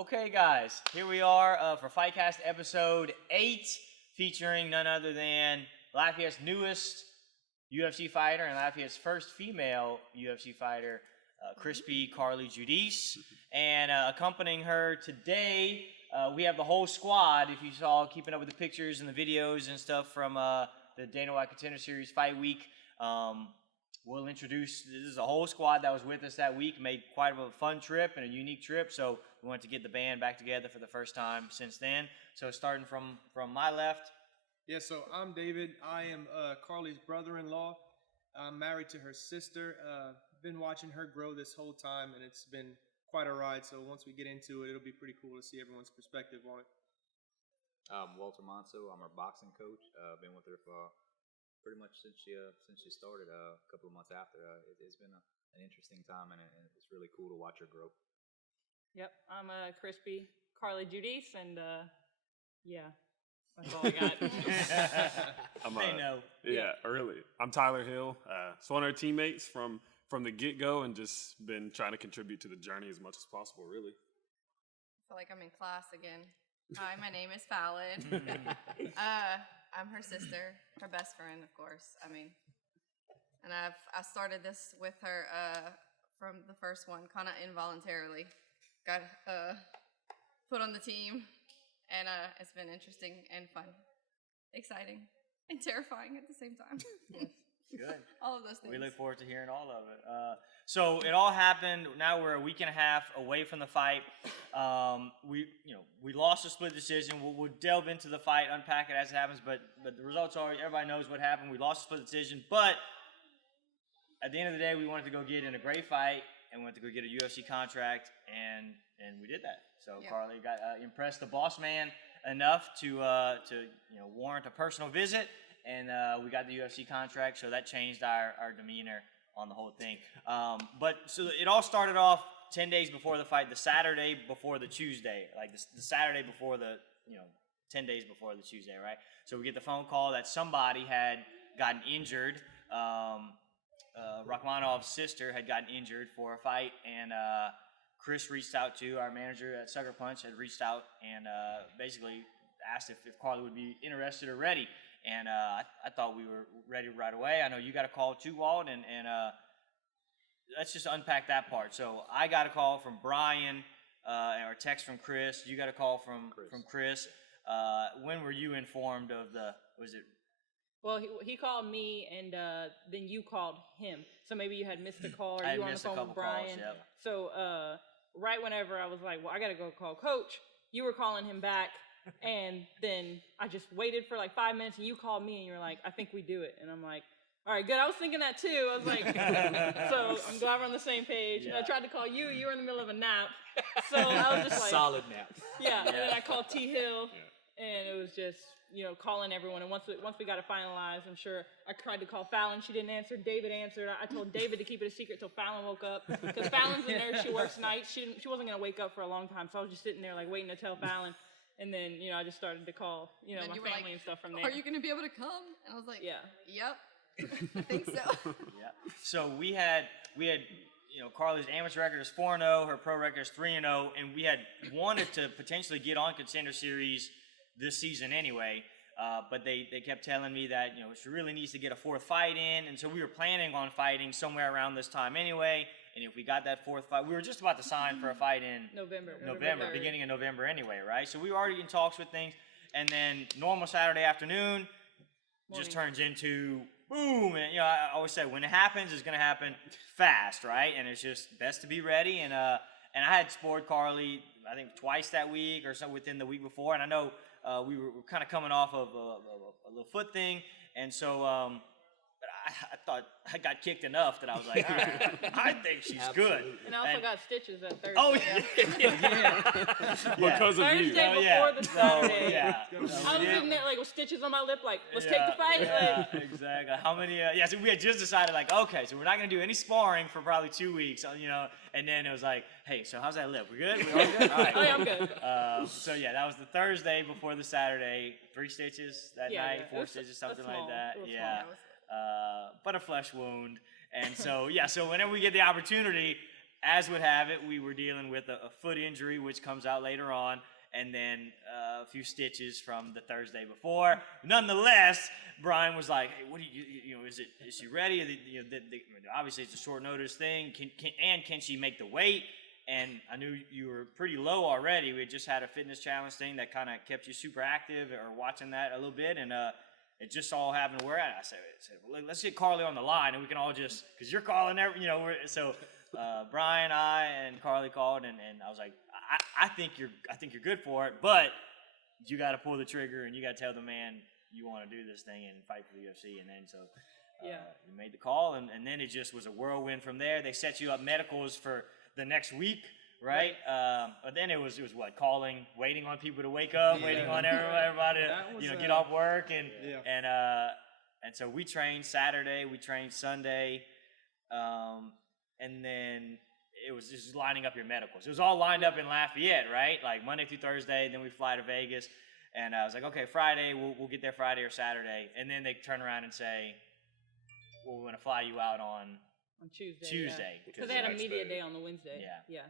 Okay, guys, here we are for Fightcast episode 8, featuring none other than Lafayette's newest UFC fighter and Lafayette's first female UFC fighter, Crispy Carli Judice. And accompanying her today, we have the whole squad. If you saw, keeping up with the pictures and the videos and stuff from the Dana White Contender Series Fight Week, we'll introduce, this is a whole squad that was with us that week, made quite a fun trip and a unique trip, so we wanted to get the band back together for the first time since then. So starting from my left. Yeah, so I'm David. I am Carli's brother-in-law. I'm married to her sister. Been watching her grow this whole time, and it's been quite a ride, so once we get into it, it'll be pretty cool to see everyone's perspective on it. Walter Monso. I'm her boxing coach. Been with her for pretty much since she started a couple of months after. It's been an interesting time, and it's really cool to watch her grow. Yep, I'm Crispy Carli Judice, and yeah, that's all I got. Early. I'm Tyler Hill. It's one of our teammates from the get-go, and just been trying to contribute to the journey as much as possible, really. I feel like I'm in class again. Hi, my name is Fallon. I'm her sister, her best friend, of course. And I started this with her from the first one, kind of involuntarily. Got put on the team, and it's been interesting and fun, exciting, and terrifying at the same time. Good. All of those things. We look forward to hearing all of it. So it all happened. Now we're a week and a half away from the fight. We lost a split decision. We'll delve into the fight, unpack it as it happens. But the results are, everybody knows what happened. We lost a split decision. But at the end of the day, we wanted to go get in a great fight and wanted to go get a UFC contract, and we did that. So yeah. Carli got impressed the boss man enough to warrant a personal visit. And we got the UFC contract, so that changed our demeanor on the whole thing. But so it all started off 10 days before the fight, the Saturday before the Tuesday, like the Saturday before 10 days before the Tuesday, right? So we get the phone call that somebody had gotten injured. Rachmanov's sister had gotten injured for a fight, and Chris reached out to our manager at Sucker Punch, had reached out and basically asked if Carli would be interested or ready. And I thought we were ready right away. I know you got a call too, Walt, and let's just unpack that part. So I got a call from Brian, or a text from Chris. You got a call from Chris. When were you informed of was it? Well, he called me, and then you called him. So maybe you had missed a call, or you were on the phone with Brian. Calls, yep. So right whenever I was like, well, I got to go call Coach, you were calling him back. And then I just waited for like 5 minutes, and you called me, and you were like, I think we do it. And I'm like, all right, good. I was thinking that too. I was like, so I'm glad we're on the same page. Yeah. And I tried to call you. You were in the middle of a nap. So I was just like. Solid nap. Yeah. And then I called T. Hill, and it was just, calling everyone. And once we got it finalized, I'm sure I tried to call Fallon. She didn't answer. David answered. I told David to keep it a secret till Fallon woke up. Because Fallon's a nurse. She works nights. She wasn't going to wake up for a long time. So I was just sitting there like waiting to tell Fallon. And then, I just started to call, my family and stuff from there. Are you going to be able to come? And I was like, yeah. Yep, I think so. Yeah. So we had, Carli's amateur record is 4-0, her pro record is 3-0, and we had wanted to potentially get on Contender Series this season anyway, but they kept telling me that, she really needs to get a fourth fight in, and so we were planning on fighting somewhere around this time anyway. And if we got that fourth fight, we were just about to sign for a fight in November, beginning of November anyway, right? So we were already in talks with things. And then normal Saturday afternoon just turns into boom. And, I always say when it happens, it's going to happen fast, right? And it's just best to be ready. And I had spored Carli, I think, twice that week or so within the week before. And I know we were kind of coming off of a little foot thing. And so I thought I got kicked enough that I was like, all right, I think she's good. And I also got stitches that Thursday. Oh, yeah. Because of you. Thursday before the Saturday. Yeah. I was sitting there like with stitches on my lip, like, let's take the fight. Yeah, exactly. How many, so we had just decided, like, okay, so we're not going to do any sparring for probably 2 weeks, and then it was like, hey, so how's that lip? We good? We all good? All right. Oh, yeah, I'm good. So, that was the Thursday before the Saturday. 3 stitches that night, 4 stitches, something like that. Yeah. But a flesh wound. And so, so whenever we get the opportunity, as would have it, we were dealing with a foot injury, which comes out later on, and then a few stitches from the Thursday before. Nonetheless, Brian was like, "Hey, what do you know? Is she ready? Obviously, it's a short notice thing. Can she make the weight?" And I knew you were pretty low already. We had just had a fitness challenge thing that kind of kept you super active, or watching that a little bit, and it just all happened to where I said, well, let's get Carli on the line, and we can all just, because you're calling so Brian, I, and Carli called, and I was like, I think you're good for it, but you got to pull the trigger, and you got to tell the man you want to do this thing and fight for the UFC, and then you made the call, and then it just was a whirlwind from there. They set you up medicals for the next week, right? But then it was what, calling, waiting on people to wake up, waiting on everybody to get off work, and so we trained Saturday, we trained Sunday, and then it was just lining up your medicals. It was all lined up in Lafayette, right? Like Monday through Thursday, then we fly to Vegas, and I was like, okay, Friday, we'll get there Friday or Saturday, and then they turn around and say, well, we're going to fly you out on Tuesday. Because they had a media day on the Wednesday. Yeah.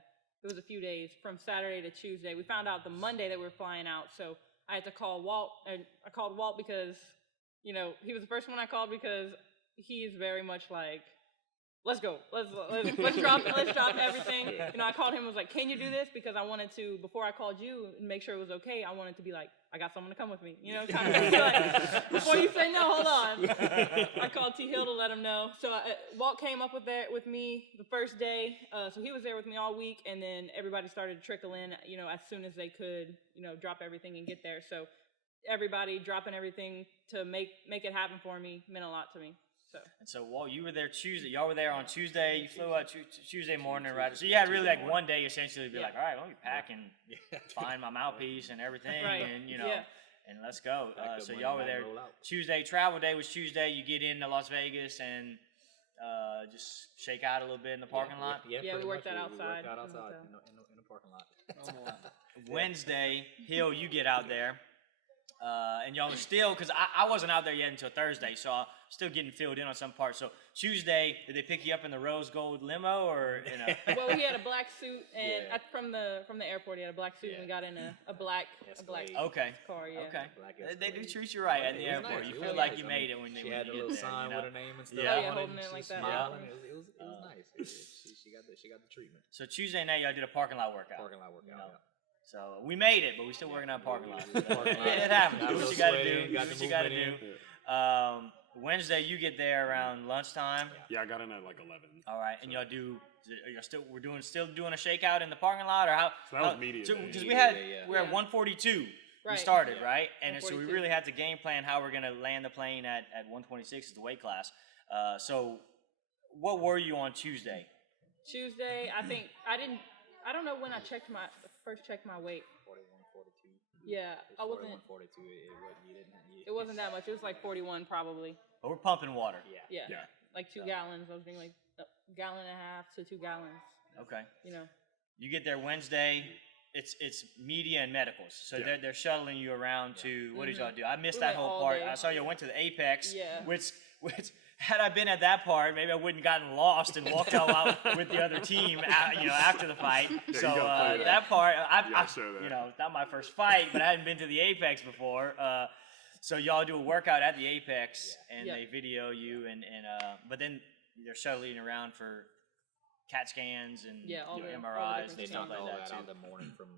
It was a few days from Saturday to Tuesday. We found out the Monday that we were flying out, so I had to call Walt. And I called Walt because, he was the first one I called because he is very much like, let's go. Let's drop it. Let's drop everything. I called him and was like, can you do this? Because I wanted to, before I called you and make sure it was okay, I wanted to be like, I got someone to come with me. Kind of like, before you say no, hold on. I called T Hill to let him know. So Walt came up with me the first day. So he was there with me all week, and then everybody started to trickle in, as soon as they could, drop everything and get there. So everybody dropping everything to make it happen for me meant a lot to me. So Walt, you were there Tuesday. Y'all were there on Tuesday. You flew out Tuesday morning, right? So you had really like one day essentially to be like, all right, let me pack and find my mouthpiece and everything, and and let's go. So y'all were there Tuesday. Travel day was Tuesday. You get into Las Vegas and just shake out a little bit in the parking lot. Yeah, we worked that outside. We worked out outside in the parking lot. Wednesday, Hill, you get out there. And y'all were still, because I wasn't out there yet until Thursday, so I'm still getting filled in on some parts. So Tuesday, did they pick you up in the rose gold limo, or Well, he had a black suit, and from the airport, he had a black suit, and we got in a black car. Yeah. Okay. They do treat you right at the airport. You feel like you made it when she you had a get little there. sign with her name and stuff. Yeah, holding it like that. Smiling. It was nice. She got the treatment. So Tuesday night, y'all did a parking lot workout. Yeah. So we made it, but we still working on parking lot. It happens. Do what you got to do. Do what you got to do. Wednesday, you get there around lunchtime. Yeah, I got in at like 11. All right, and y'all still doing a shakeout in the parking lot, or how? So that was media day. Because we're at 142. Right. We started right, and so we 142. really had to game plan how we're gonna land the plane at 126 is the weight class. So what were you on Tuesday? Tuesday, I don't know when I first checked my weight. 41, 42. Yeah, I wasn't. 42. It wasn't that much. It was like 41 probably. But we're pumping water. Yeah. Like 2 gallons. I was doing like a gallon and a half to 2 gallons. Okay. You know. You get there Wednesday. It's media and medicals, so they're shuttling you around to what did y'all do? I missed that whole part. Day. I saw you went to the Apex, Yeah. which had I been at that part, maybe I wouldn't gotten lost and walked all out with the other team, after the fight. So that part, not my first fight, but I hadn't been to the Apex before. So y'all do a workout at the Apex, and they video you, but then they're shuttling you around for CAT scans and all the MRIs. They and stuff knocked all like that that out too. the morning from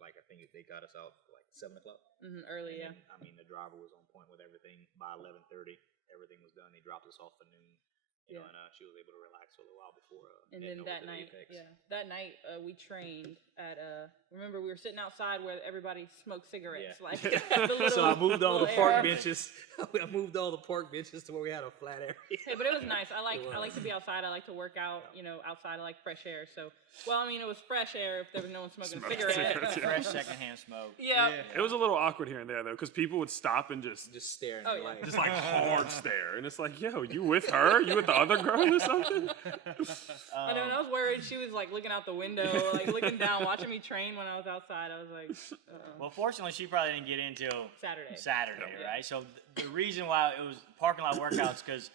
like I think they got us out like 7 o'clock. Early, And then, I mean, the driver was on point with everything by 11:30. Everything was done. They dropped us off for noon. And she was able to relax for a little while before. And then that night, we trained at remember we were sitting outside where everybody smoked cigarettes, like the little, so I moved all the little park area. benches. I moved all the park benches to where we had a flat area. Hey, but it was nice. I like to be outside. I like to work out, outside. I like fresh air. So, it was fresh air if there was no one smoking a cigarette. Fresh secondhand smoke. Yeah. It was a little awkward here and there though, because people would stop and just staring. just like hard stare, and it's like, yo, you with her? You with the other girl or something? I know. And I was worried. She was like looking out the window, like looking down, watching me train when I was outside. I was like, Well, fortunately, she probably didn't get in until Saturday, right? So the reason why it was parking lot workouts because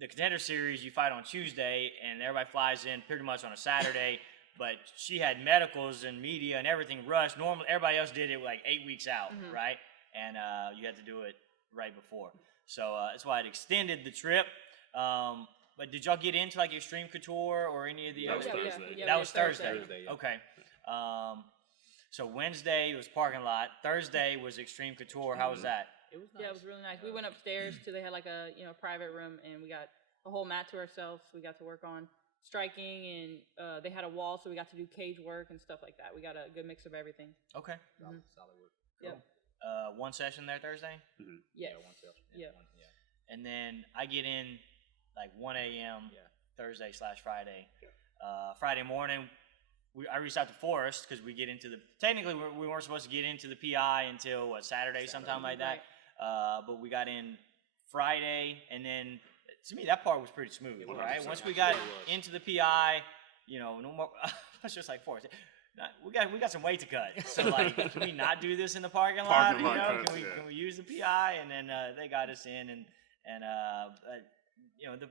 the Contender Series, you fight on Tuesday, and everybody flies in pretty much on a Saturday. But she had medicals and media and everything rushed. Normally, everybody else did it like 8 weeks out, right? And you had to do it right before. So that's why it extended the trip. But did y'all get into like Extreme Couture or any of the That was other? Thursday. Yeah, That was Thursday. Thursday, yeah. Okay. So Wednesday was parking lot. Thursday was Extreme Couture. How was that? It was nice. Yeah, it was really nice. We went upstairs to they had like a private room, and we got a whole mat to ourselves. We got to work on striking, and they had a wall, so we got to do cage work and stuff like that. We got a good mix of everything. Okay. Solid work. Yep. One session there Thursday? Yes. Yeah, one session. Yeah. And then I get in like 1 a.m. Thursday/Friday. Friday morning, I reached out to Forrest because we get into technically we weren't supposed to get into the PI until Saturday, sometime like that. But we got in Friday, and then to me that part was pretty smooth, right? Once we got into the PI, no more. I was just like Forrest. We got some weight to cut. So like, can we not do this in the parking lot? Can we use the PI? And then they got us in, and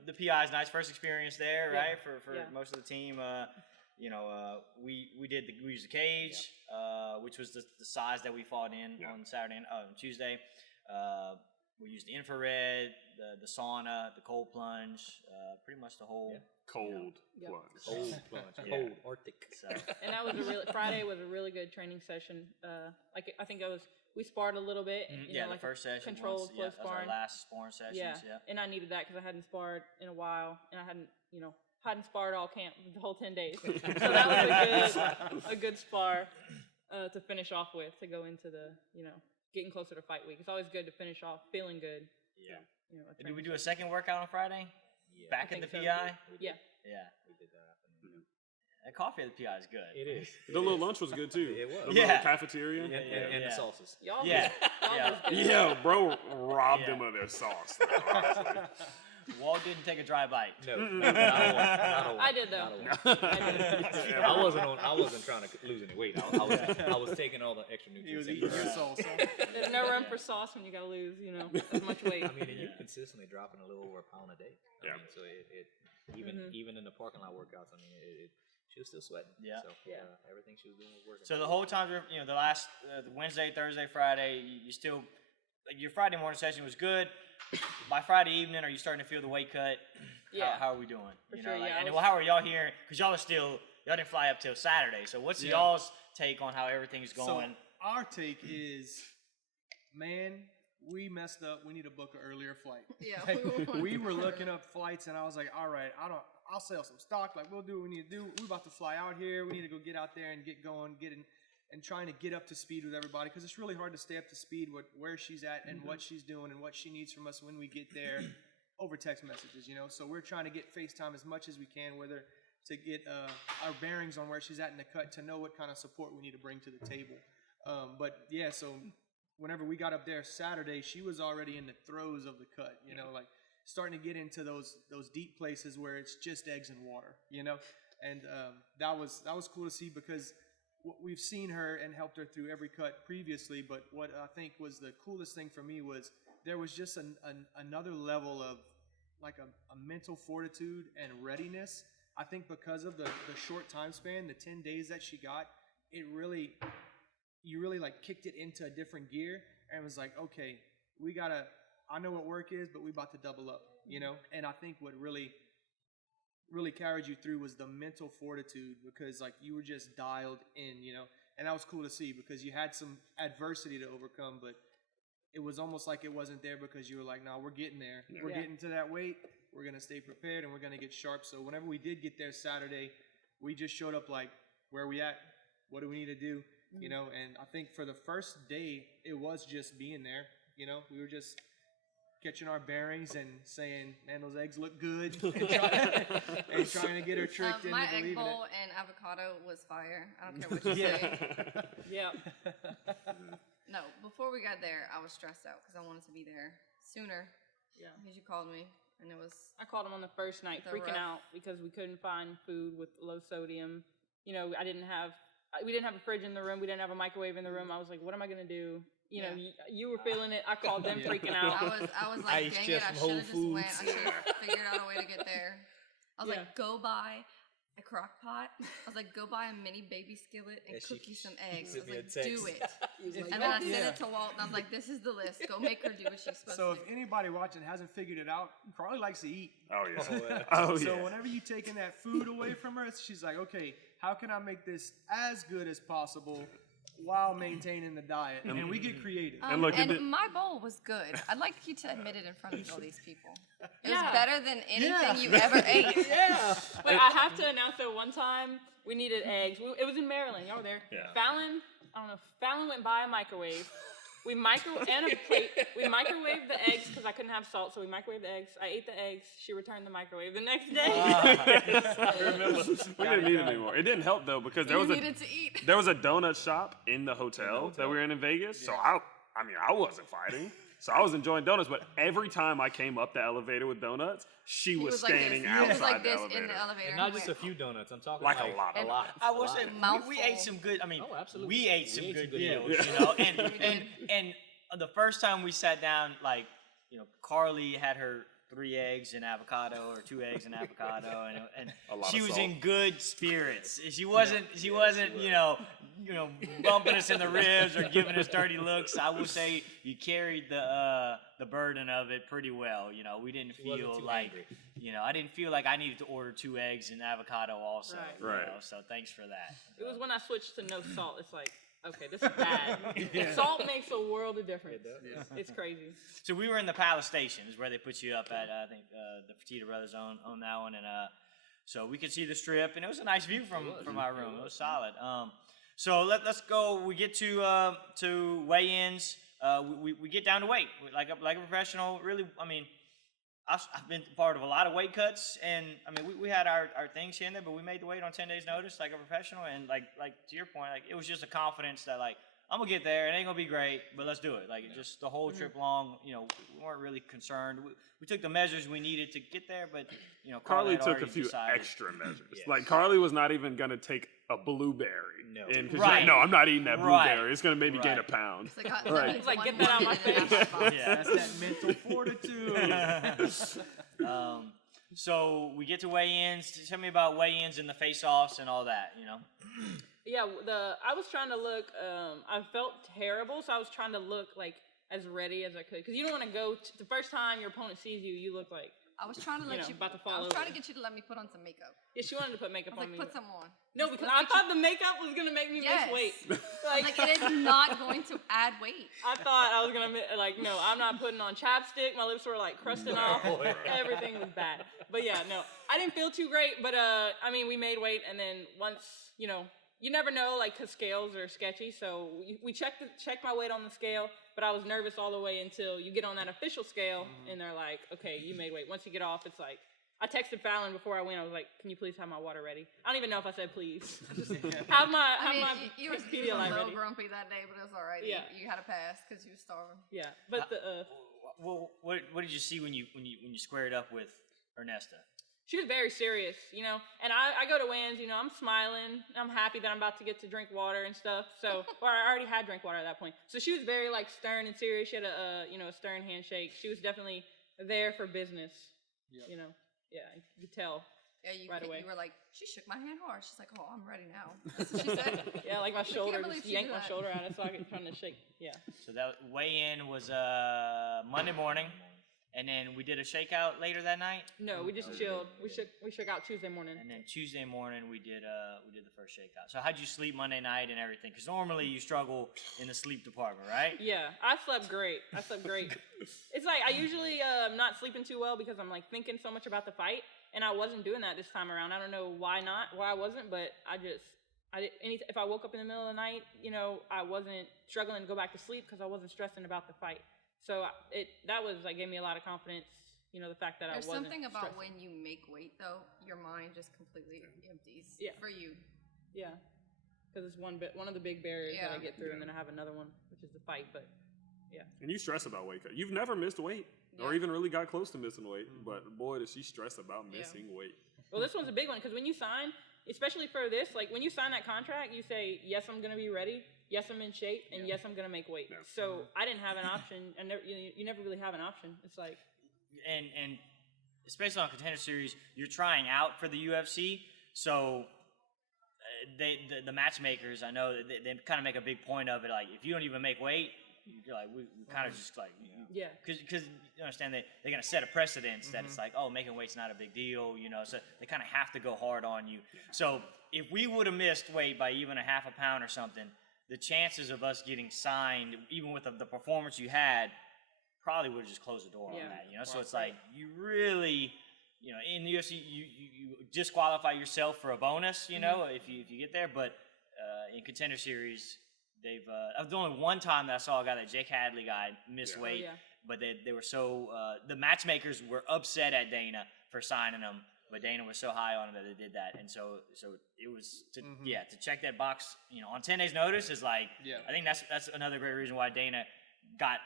the PI is nice first experience there, right? For most of the team. We used the cage, which was the size that we fought in on Saturday and Tuesday. We used the infrared, the sauna, the cold plunge, pretty much the whole Cold plunge. Cold Arctic. So. And that was Friday was a really good training session. I think we sparred a little bit. The first session. Controlled close that was our sparring. last sparring sessions. Yeah. And I needed that because I hadn't sparred in a while, and I hadn't sparred all camp the whole 10 days. So that was a good spar to finish off with, to go into the, getting closer to fight week. It's always good to finish off feeling good. Yeah. Did we do a second workout on Friday? Yeah. Back at the PI? Yeah. Yeah. We did that afternoon. That coffee at the PI is good. It is. The little lunch was good too. It was. The little cafeteria. And the sauces. Y'all Yeah. Yeah, bro robbed them of their sauce. Honestly. Walt didn't take a dry bite. No, not a one. I did though. I wasn't trying to lose any weight. I was taking all the extra nutrients. He was eating your sauce. There's no room for sauce when you gotta lose, as much weight. I mean, and you're consistently dropping a little over a pound a day. I mean, so even in the parking lot workouts, she was still sweating. Yeah. So everything she was doing was working. So the whole time, the last Wednesday, Thursday, Friday, you still, your Friday morning session was good. By Friday evening, are you starting to feel the weight cut? Yeah. How are we doing? For sure, How are y'all here? Because y'all didn't fly up till Saturday. So what's y'all's take on how everything's going? So our take is, man, we messed up. We need to book an earlier flight. Yeah. We were looking up flights, and I was like, all right, I'll sell some stock. Like, we'll do what we need to do. We're about to fly out here. We need to go get out there and get going, and trying to get up to speed with everybody, because it's really hard to stay up to speed with where she's at and what she's doing and what she needs from us when we get there over text messages, So we're trying to get FaceTime as much as we can with her to get our bearings on where she's at in the cut, to know what kind of support we need to bring to the table. So whenever we got up there Saturday, she was already in the throes of the cut, like starting to get into those deep places where it's just eggs and water, and that was cool to see, because we've seen her and helped her through every cut previously, but what I think was the coolest thing for me was there was just another level of like a mental fortitude and readiness. I think because of the short time span, the 10 days that she got, you really like kicked it into a different gear and was like, okay, I know what work is, but we about to double up, and I think what really carried you through was the mental fortitude, because like you were just dialed in, and that was cool to see, because you had some adversity to overcome, but it was almost like it wasn't there, because you were like, we're getting there. Yeah. We're getting to that weight. We're going to stay prepared, and we're going to get sharp. So whenever we did get there Saturday, we just showed up like, where are we at? What do we need to do? And I think for the first day, it was just being there. We were just catching our bearings and saying, man, those eggs look good, and trying to get her tricked into my believing egg bowl it. and avocado was fire. I don't care what you say. Yeah. No, before we got there, I was stressed out because I wanted to be there sooner. Yeah. Because you called me, and it was... I called him on the first night, freaking out because we couldn't find food with low sodium. I didn't have we didn't have a fridge in the room. We didn't have a microwave in the room. I was like, what am I gonna do? You know, Yeah. you were feeling it. I called them freaking out. I was like, Ice dang chest it, I from should have Whole just went. I Foods. should have figured out a way to get there. I was Yeah. like, go buy a crock pot. I was like, go buy a mini baby skillet and Yeah, cook you some eggs. I sent was me a like, text. do it. He was like, And then I "Oh, sent yeah." it to Walt, and I was like, this is the list. Go make her do what she's supposed So to if do. anybody watching hasn't figured it out, Carli likes to eat. Oh yeah. Oh, yeah. Oh So yeah. whenever you taking that food away from her, she's like, okay, how can I make this as good as possible while maintaining the diet? And we get creative. And look, it did- my bowl was good. I'd like you to admit it in front of all these people. It was Yeah. better than anything Yeah. you ever ate. Yeah. But I have to announce that one time we needed eggs. It was in Maryland. Y'all were there. Yeah. Fallon, I don't know. Fallon went by a microwave. We microwaved the eggs because I couldn't have salt, so we microwaved the eggs. I ate the eggs. She returned the microwave the next day. I remember. We didn't need it anymore. It didn't help though because there You was needed to eat. there was a donut shop in the hotel that we were in Vegas. So I wasn't fighting. So I was enjoying donuts, but every time I came up the elevator with donuts, she was was like this. standing He outside was like the this elevator. in the elevator. And not He just a went, few donuts. I'm talking Like a lot. A lot. I will a lot. say Mouthful. we ate some good. I mean, Oh, absolutely. we ate We some ate good some good meals, meals. you know. And the first time we sat down, like, you know, Carli had her 3 eggs and avocado or 2 eggs and avocado, and A lot she of was salt. in good spirits. She wasn't you know bumping us in the ribs or giving us dirty looks. I would say you carried the burden of it pretty well. You know, we didn't She wasn't feel too like angry. you know I didn't feel like I needed to order 2 eggs and avocado also. Right. you Right. know, so thanks for that. It was when I switched to no salt. It's like, okay, this is bad. Salt makes a world of difference. It's crazy. So we were in the Palace Station, is where they put you up at. I think the Fertitta brothers own that one, and so we could see the Strip, and it was a nice view from our room. It was solid. So let's go. We get to weigh-ins. We get down to weight like a professional. Really, I mean, I've been part of a lot of weight cuts, and I mean we had our things here and there, but we made the weight on 10 days notice like a professional, and like to your point, like it was just a confidence that like I'm gonna get there. It ain't gonna be great, but let's do it. Like just the whole trip long, you know, we weren't really concerned. We took the measures we needed to get there, but you know, Carli had took a already few decided. extra measures. Yes. Like Carli was not even gonna take a blueberry. No. And 'cause Right. like, no, I'm not eating that Right. blueberry. It's gonna maybe gain a Right. pound. It's like, Right. it's like, get that out my face. Yeah. That's that mental fortitude. So we get to weigh-ins. Tell me about weigh-ins and the face-offs and all that. You know. Yeah, I was trying to look. I felt terrible, so I was trying to look like as ready as I could. Because you don't want to go the first time your opponent sees you. You look like I was trying to let know, you. about to fall I was over. trying to get you to let me put on some makeup. yeah. She wanted to put I makeup was on like, me. put some on. No, because I thought the makeup was gonna make me Yes. miss weight. Like it is not going to add weight. I thought I was gonna like no, I'm not putting on chapstick. My lips were like crusting off. Everything was bad. But yeah, no, I didn't feel too great. But I mean, we made weight, and then once you never know, like, 'cause scales are sketchy. So we checked my weight on the scale, but I was nervous all the way until you get on that official scale, and they're like, okay, you made weight. Once you get off, it's like. I texted Fallon before I went. I was like, "Can you please have my water ready?" I don't even know if I said please. Just have my I mean, my you were a Pedialyte little ready. grumpy that day, but it was all right. Yeah. You had a pass because you were starving. Yeah, but the Well, what did you see when you squared up with Ernesta? she was very serious, and I go to weigh-ins, I'm smiling. I'm happy that I'm about to get to drink water and stuff. So, or I already had drink water at that point. So she was very like stern and serious. She had a stern handshake. She was definitely there for business. Yep. Yeah, you could tell. Yeah, you Right away. You were like, she shook my hand hard. She's like, oh, I'm ready now. That's what she said. Yeah, like my shoulder, believe just she yanked did my that. shoulder out of socket, trying to shake. Yeah. So that weigh-in was Monday morning, and then we did a shakeout later that night, No, we just chilled. We shook out Tuesday morning. and then Tuesday morning we did the first shakeout. So how'd you sleep Monday night and everything? Because normally you struggle in the sleep department, right? Yeah, I slept great. It's like I usually not sleeping too well because I'm like thinking so much about the fight, and I wasn't doing that this time around. I don't know why I wasn't, but if I woke up in the middle of the night, I wasn't struggling to go back to sleep because I wasn't stressing about the fight. So that was like gave me a lot of confidence. The fact that There's I wasn't something about stressing. when you make weight, though, your mind just completely empties. Yeah. For you. Yeah, because it's one of the big barriers that I Yeah. get through, and then I have another one, which is the fight. But And you stress about weight cut. You've never missed weight or Yeah. even really got close to missing weight. But boy, does she stress about missing weight. well, this one's a big one because when you sign, especially for this, like when you sign that contract, you say, yes, I'm going to be ready. Yes, I'm in shape, and yes, I'm going to make weight. Yeah. So I didn't have an option, and you never really have an option. It's like, and especially on Contender Series, you're trying out for the UFC, so the matchmakers, I know they kind of make a big point of it. Like, if you don't even make weight, you're like, we kind of just like, yeah. because you understand they're gonna set a precedence that it's like, oh, making weight's not a big deal, so they kind of have to go hard on you. So if we would have missed weight by even a half a pound or something, the chances of us getting signed, even with the performance you had, probably would have just closed the door on that. So it's like, you really, in the UFC, you disqualify yourself for a bonus, if you get there. But in Contender Series, they've the only one time that I saw a guy, that Jake Hadley guy, miss weight, but they were so the matchmakers were upset at Dana for signing him, but Dana was so high on him that they did that, and so it was to check that box, on 10 days notice is like, I think that's another great reason why Dana got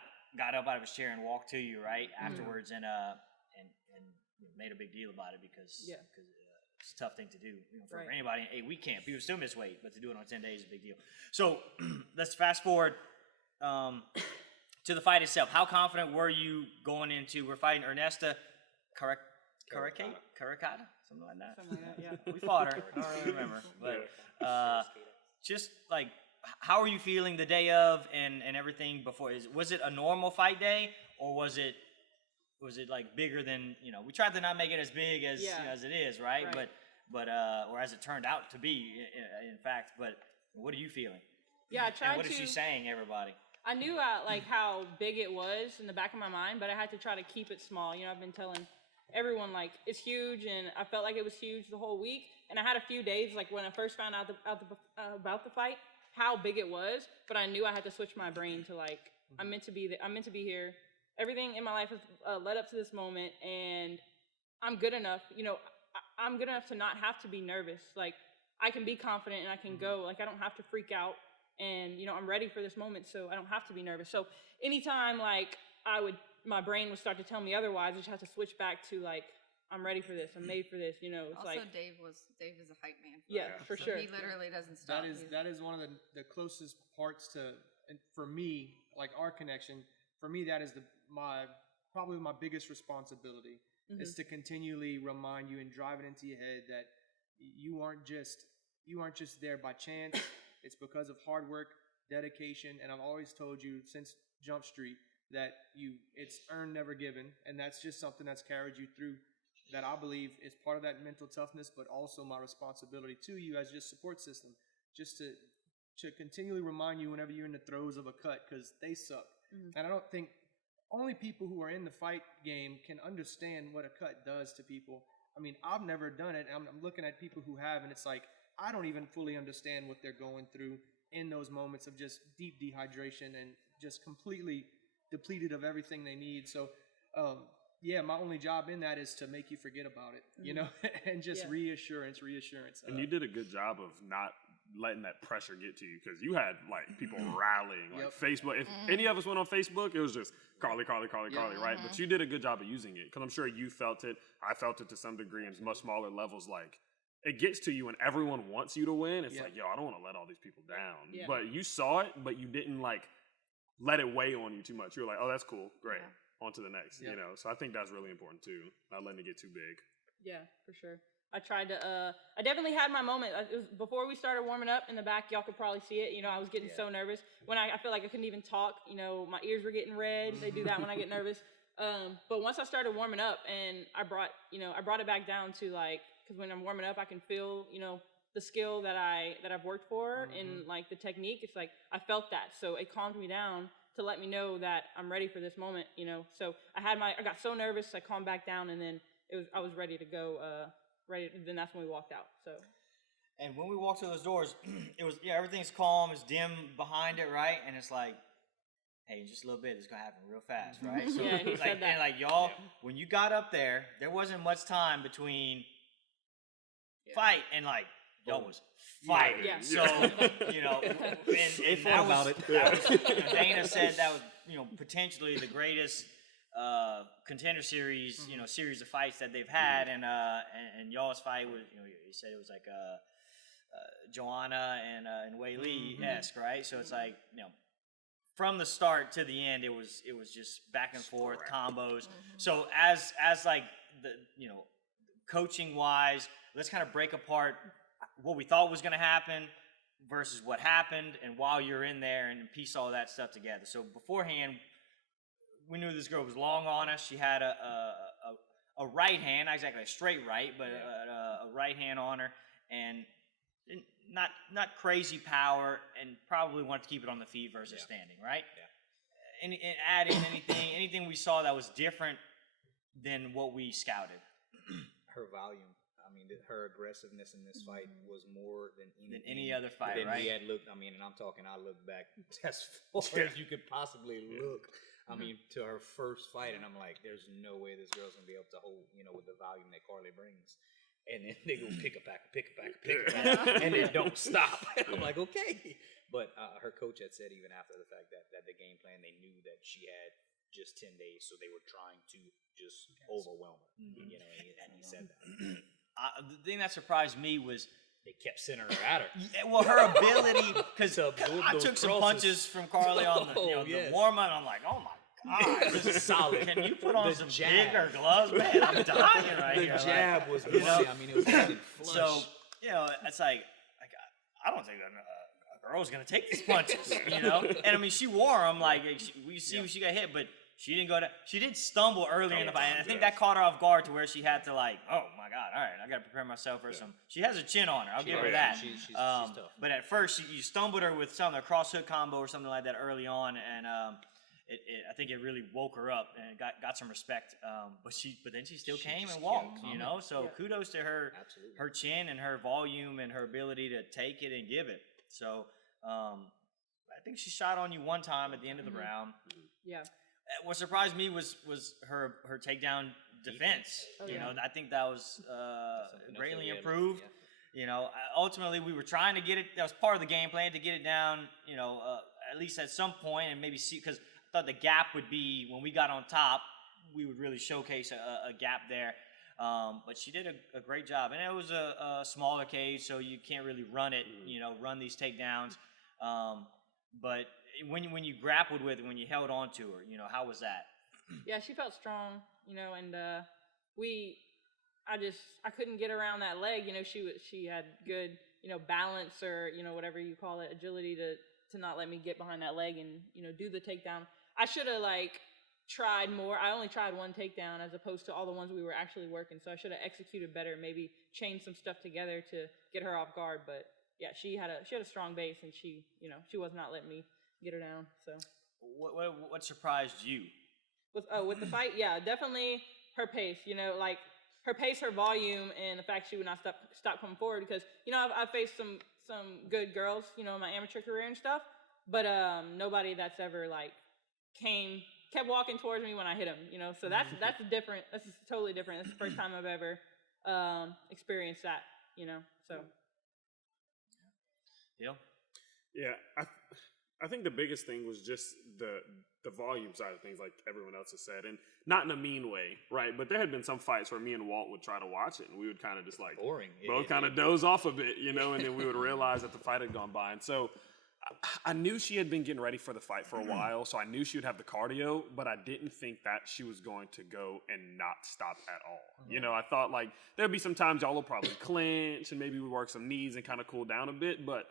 up out of his chair and walked to you right afterwards, and made a big deal about it because it's a tough thing to do for anybody in a week camp. People still miss weight, but to do it on 10 days is a big deal. So let's fast forward to the fight itself. How confident were you going into? We're fighting Ernesta Caracata, something like that. Something like that, yeah. We fought her. I don't really remember, but just like, how are you feeling the day of and everything before? Was it a normal fight day, or was it like bigger than, we tried to not make it as big as as it is, right? But or as it turned out to be, in fact. But what are you feeling? Yeah, I tried and what is she saying, everybody? I knew like how big it was in the back of my mind, but I had to try to keep it small. I've been telling everyone, like, it's huge, and I felt like it was huge the whole week. And I had a few days, like when I first found out about the fight, how big it was. But I knew I had to switch my brain to like, I'm meant to be here. Everything in my life has led up to this moment, and I'm good enough. I'm good enough to not have to be nervous. Like, I can be confident and I can go. Like, I don't have to freak out, and I'm ready for this moment, so I don't have to be nervous. So anytime like my brain would start to tell me otherwise, I just have to switch back to like, I'm ready for this. I'm made for this. It's also, like Dave is a hype man. For so sure. He literally doesn't stop. That is one of the closest parts to, and for me, like our connection. For me, that is probably my biggest responsibility is to continually remind you and drive it into your head that you aren't just there by chance. It's because of hard work, dedication, and I've always told you since Jump Street that it's earned, never given, and that's just something that's carried you through. That I believe is part of that mental toughness, but also my responsibility to you as your support system, just to continually remind you whenever you're in the throes of a cut, because they suck. And I don't think only people who are in the fight game can understand what a cut does to people. I mean, I've never done it. I'm looking at people who have, and it's like, I don't even fully understand what they're going through in those moments of just deep dehydration and just completely depleted of everything they need. So, my only job in that is to make you forget about it, and just reassurance. And you did a good job of not letting that pressure get to you, because you had like people rallying, like Facebook. If any of us went on Facebook, it was just Carli, right? But you did a good job of using it, because I'm sure you felt it. I felt it to some degree in much smaller levels. Like, it gets to you when everyone wants you to win. It's like, yo, I don't want to let all these people down. Yeah. But you saw it, but you didn't like let it weigh on you too much. You were like, oh, that's cool, great. On to the next, So I think that's really important too, not letting it get too big. Yeah, for sure. I tried to, I definitely had my moment. It was before we started warming up in the back, y'all could probably see it. I was getting so nervous. When I feel like I couldn't even talk, my ears were getting red. They do that when I get nervous. But once I started warming up, and I brought it back down to like, because when I'm warming up, I can feel, the skill that I've worked for and like the technique. It's like, I felt that. So it calmed me down to let me know that I'm ready for this moment, So I got so nervous, I calmed back down, and then I was ready to go, then that's when we walked out, so. And when we walked through those doors, it was, everything's calm, it's dim behind it, right? And it's like, hey, in just a little bit, it's gonna happen real fast, right? So, yeah, he said that. And like, y'all, when you got up there wasn't much time between fight and like, y'all was fighting. Yeah. So, and that was, Dana said that was, potentially the greatest Contender Series, series of fights that they've had, and y'all's fight was, he said it was like Joanna and Wei Lee-esque, right? So it's like, from the start to the end, it was just back and forth combos. So as like the coaching wise, let's kind of break apart what we thought was going to happen versus what happened, and while you're in there and piece all that stuff together. So beforehand, we knew this girl was long on us. She had a right hand, not exactly a straight right, but a right hand on her, and not crazy power, and probably wanted to keep it on the feet versus standing, right? Yeah. And adding anything we saw that was different than what we scouted. Her volume. I mean, her aggressiveness in this fight was more than any other fight, than right? we had looked. I mean, and I'm talking, I look back as far as you could possibly look. I mean, to her first fight, and I'm like, there's no way this girl's gonna be able to hold, with the volume that Carli brings. And then they go pick a pack, and they don't stop. I'm like, okay. But her coach had said even after the fact that the game plan, they knew that she had just 10 days, so they were trying to just overwhelm her. And he said that. The thing that surprised me was they kept sending her at her. Yeah, well, her ability, because I took some punches from Carli on the warm up, and I'm like, oh my God, this is solid. Can you put on some bigger gloves, man? I'm dying right here. The jab was money. I mean, it was hitting flush. So it's like I don't think a girl's gonna take these punches, And I mean, she wore them like we see when she got hit, but she didn't go down. She did stumble early in the fight, and I think that caught her off guard to where she had to oh my God, all right, I gotta prepare myself for some. She has a chin on her. I'll give her that. She's tough. But at first, you stumbled her with something, a cross hook combo or something like that early on, and I think it really woke her up and got some respect. But then she still came and walked, So kudos to her, Absolutely. her chin and her volume and her ability to take it and give it. So I think she shot on you one time at the end of the round. Yeah. What surprised me was her takedown defense. I think that was greatly improved. Ultimately we were trying to get it. That was part of the game plan to get it down. At least at some point, and maybe see, because I thought the gap would be when we got on top, we would really showcase a gap there. But she did a great job, and it was a smaller cage, so you can't really run it. Run these takedowns. But when you grappled with it, when you held on to her, how was that? Yeah, she felt strong, and I couldn't get around that leg. She had good, balance, or whatever you call it, agility to not let me get behind that leg and do the takedown. I should have tried more. I only tried one takedown as opposed to all the ones we were actually working. So I should have executed better, maybe changed some stuff together to get her off guard. But yeah, she had a strong base, and she was not letting me get her down. So what surprised you? With the fight, yeah, definitely her pace. Her pace, her volume, and the fact she would not stop coming forward. Because I've faced some good girls, in my amateur career and stuff, but nobody that's ever kept walking towards me when I hit them. So that's different. That's totally different. That's the first time I've ever experienced that. So. Yeah, I think the biggest thing was just the volume side of things, like everyone else has said, and not in a mean way, right? But there had been some fights where me and Walt would try to watch it, and we would kind of just boring. Both kind of doze off a bit, and then we would realize that the fight had gone by. And so I knew she had been getting ready for the fight for a while, so I knew she would have the cardio, but I didn't think that she was going to go and not stop at all. I thought there'd be some times y'all will probably clinch and maybe we work some knees and kind of cool down a bit, but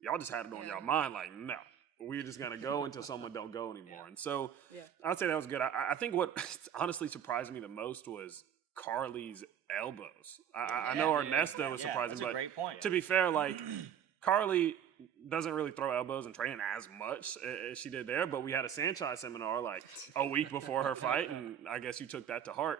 y'all just had it on y'all mind, no. We're just going to go until someone don't go anymore. And so I'd say that was good. I think what honestly surprised me the most was Carli's elbows. I know Ernesto was surprising, that's but a great point. To be fair, Carli doesn't really throw elbows in training as much as she did there, but we had a Sanchez seminar a week before her fight, and I guess you took that to heart.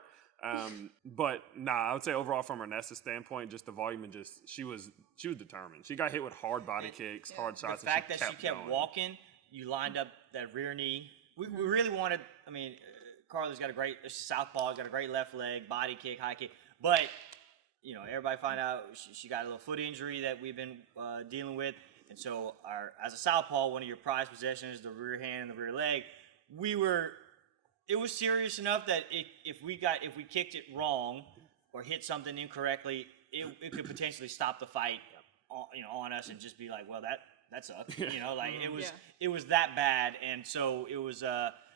But I would say overall from Ernesto's standpoint, just the volume and just she was determined. She got hit with hard body kicks, hard shots. The fact that she kept going. walking, you lined up that rear knee. We really wanted. I mean, Carli's got a great southpaw, got a great left leg, body kick, high kick. But everybody find out she got a little foot injury that we've been dealing with, and so as a southpaw, one of your prized possessions, the rear hand and the rear leg, it was serious enough that if we kicked it wrong or hit something incorrectly, it could potentially stop the fight on us and just be like, well, that sucked. Like Yeah. it was that bad. And so it was,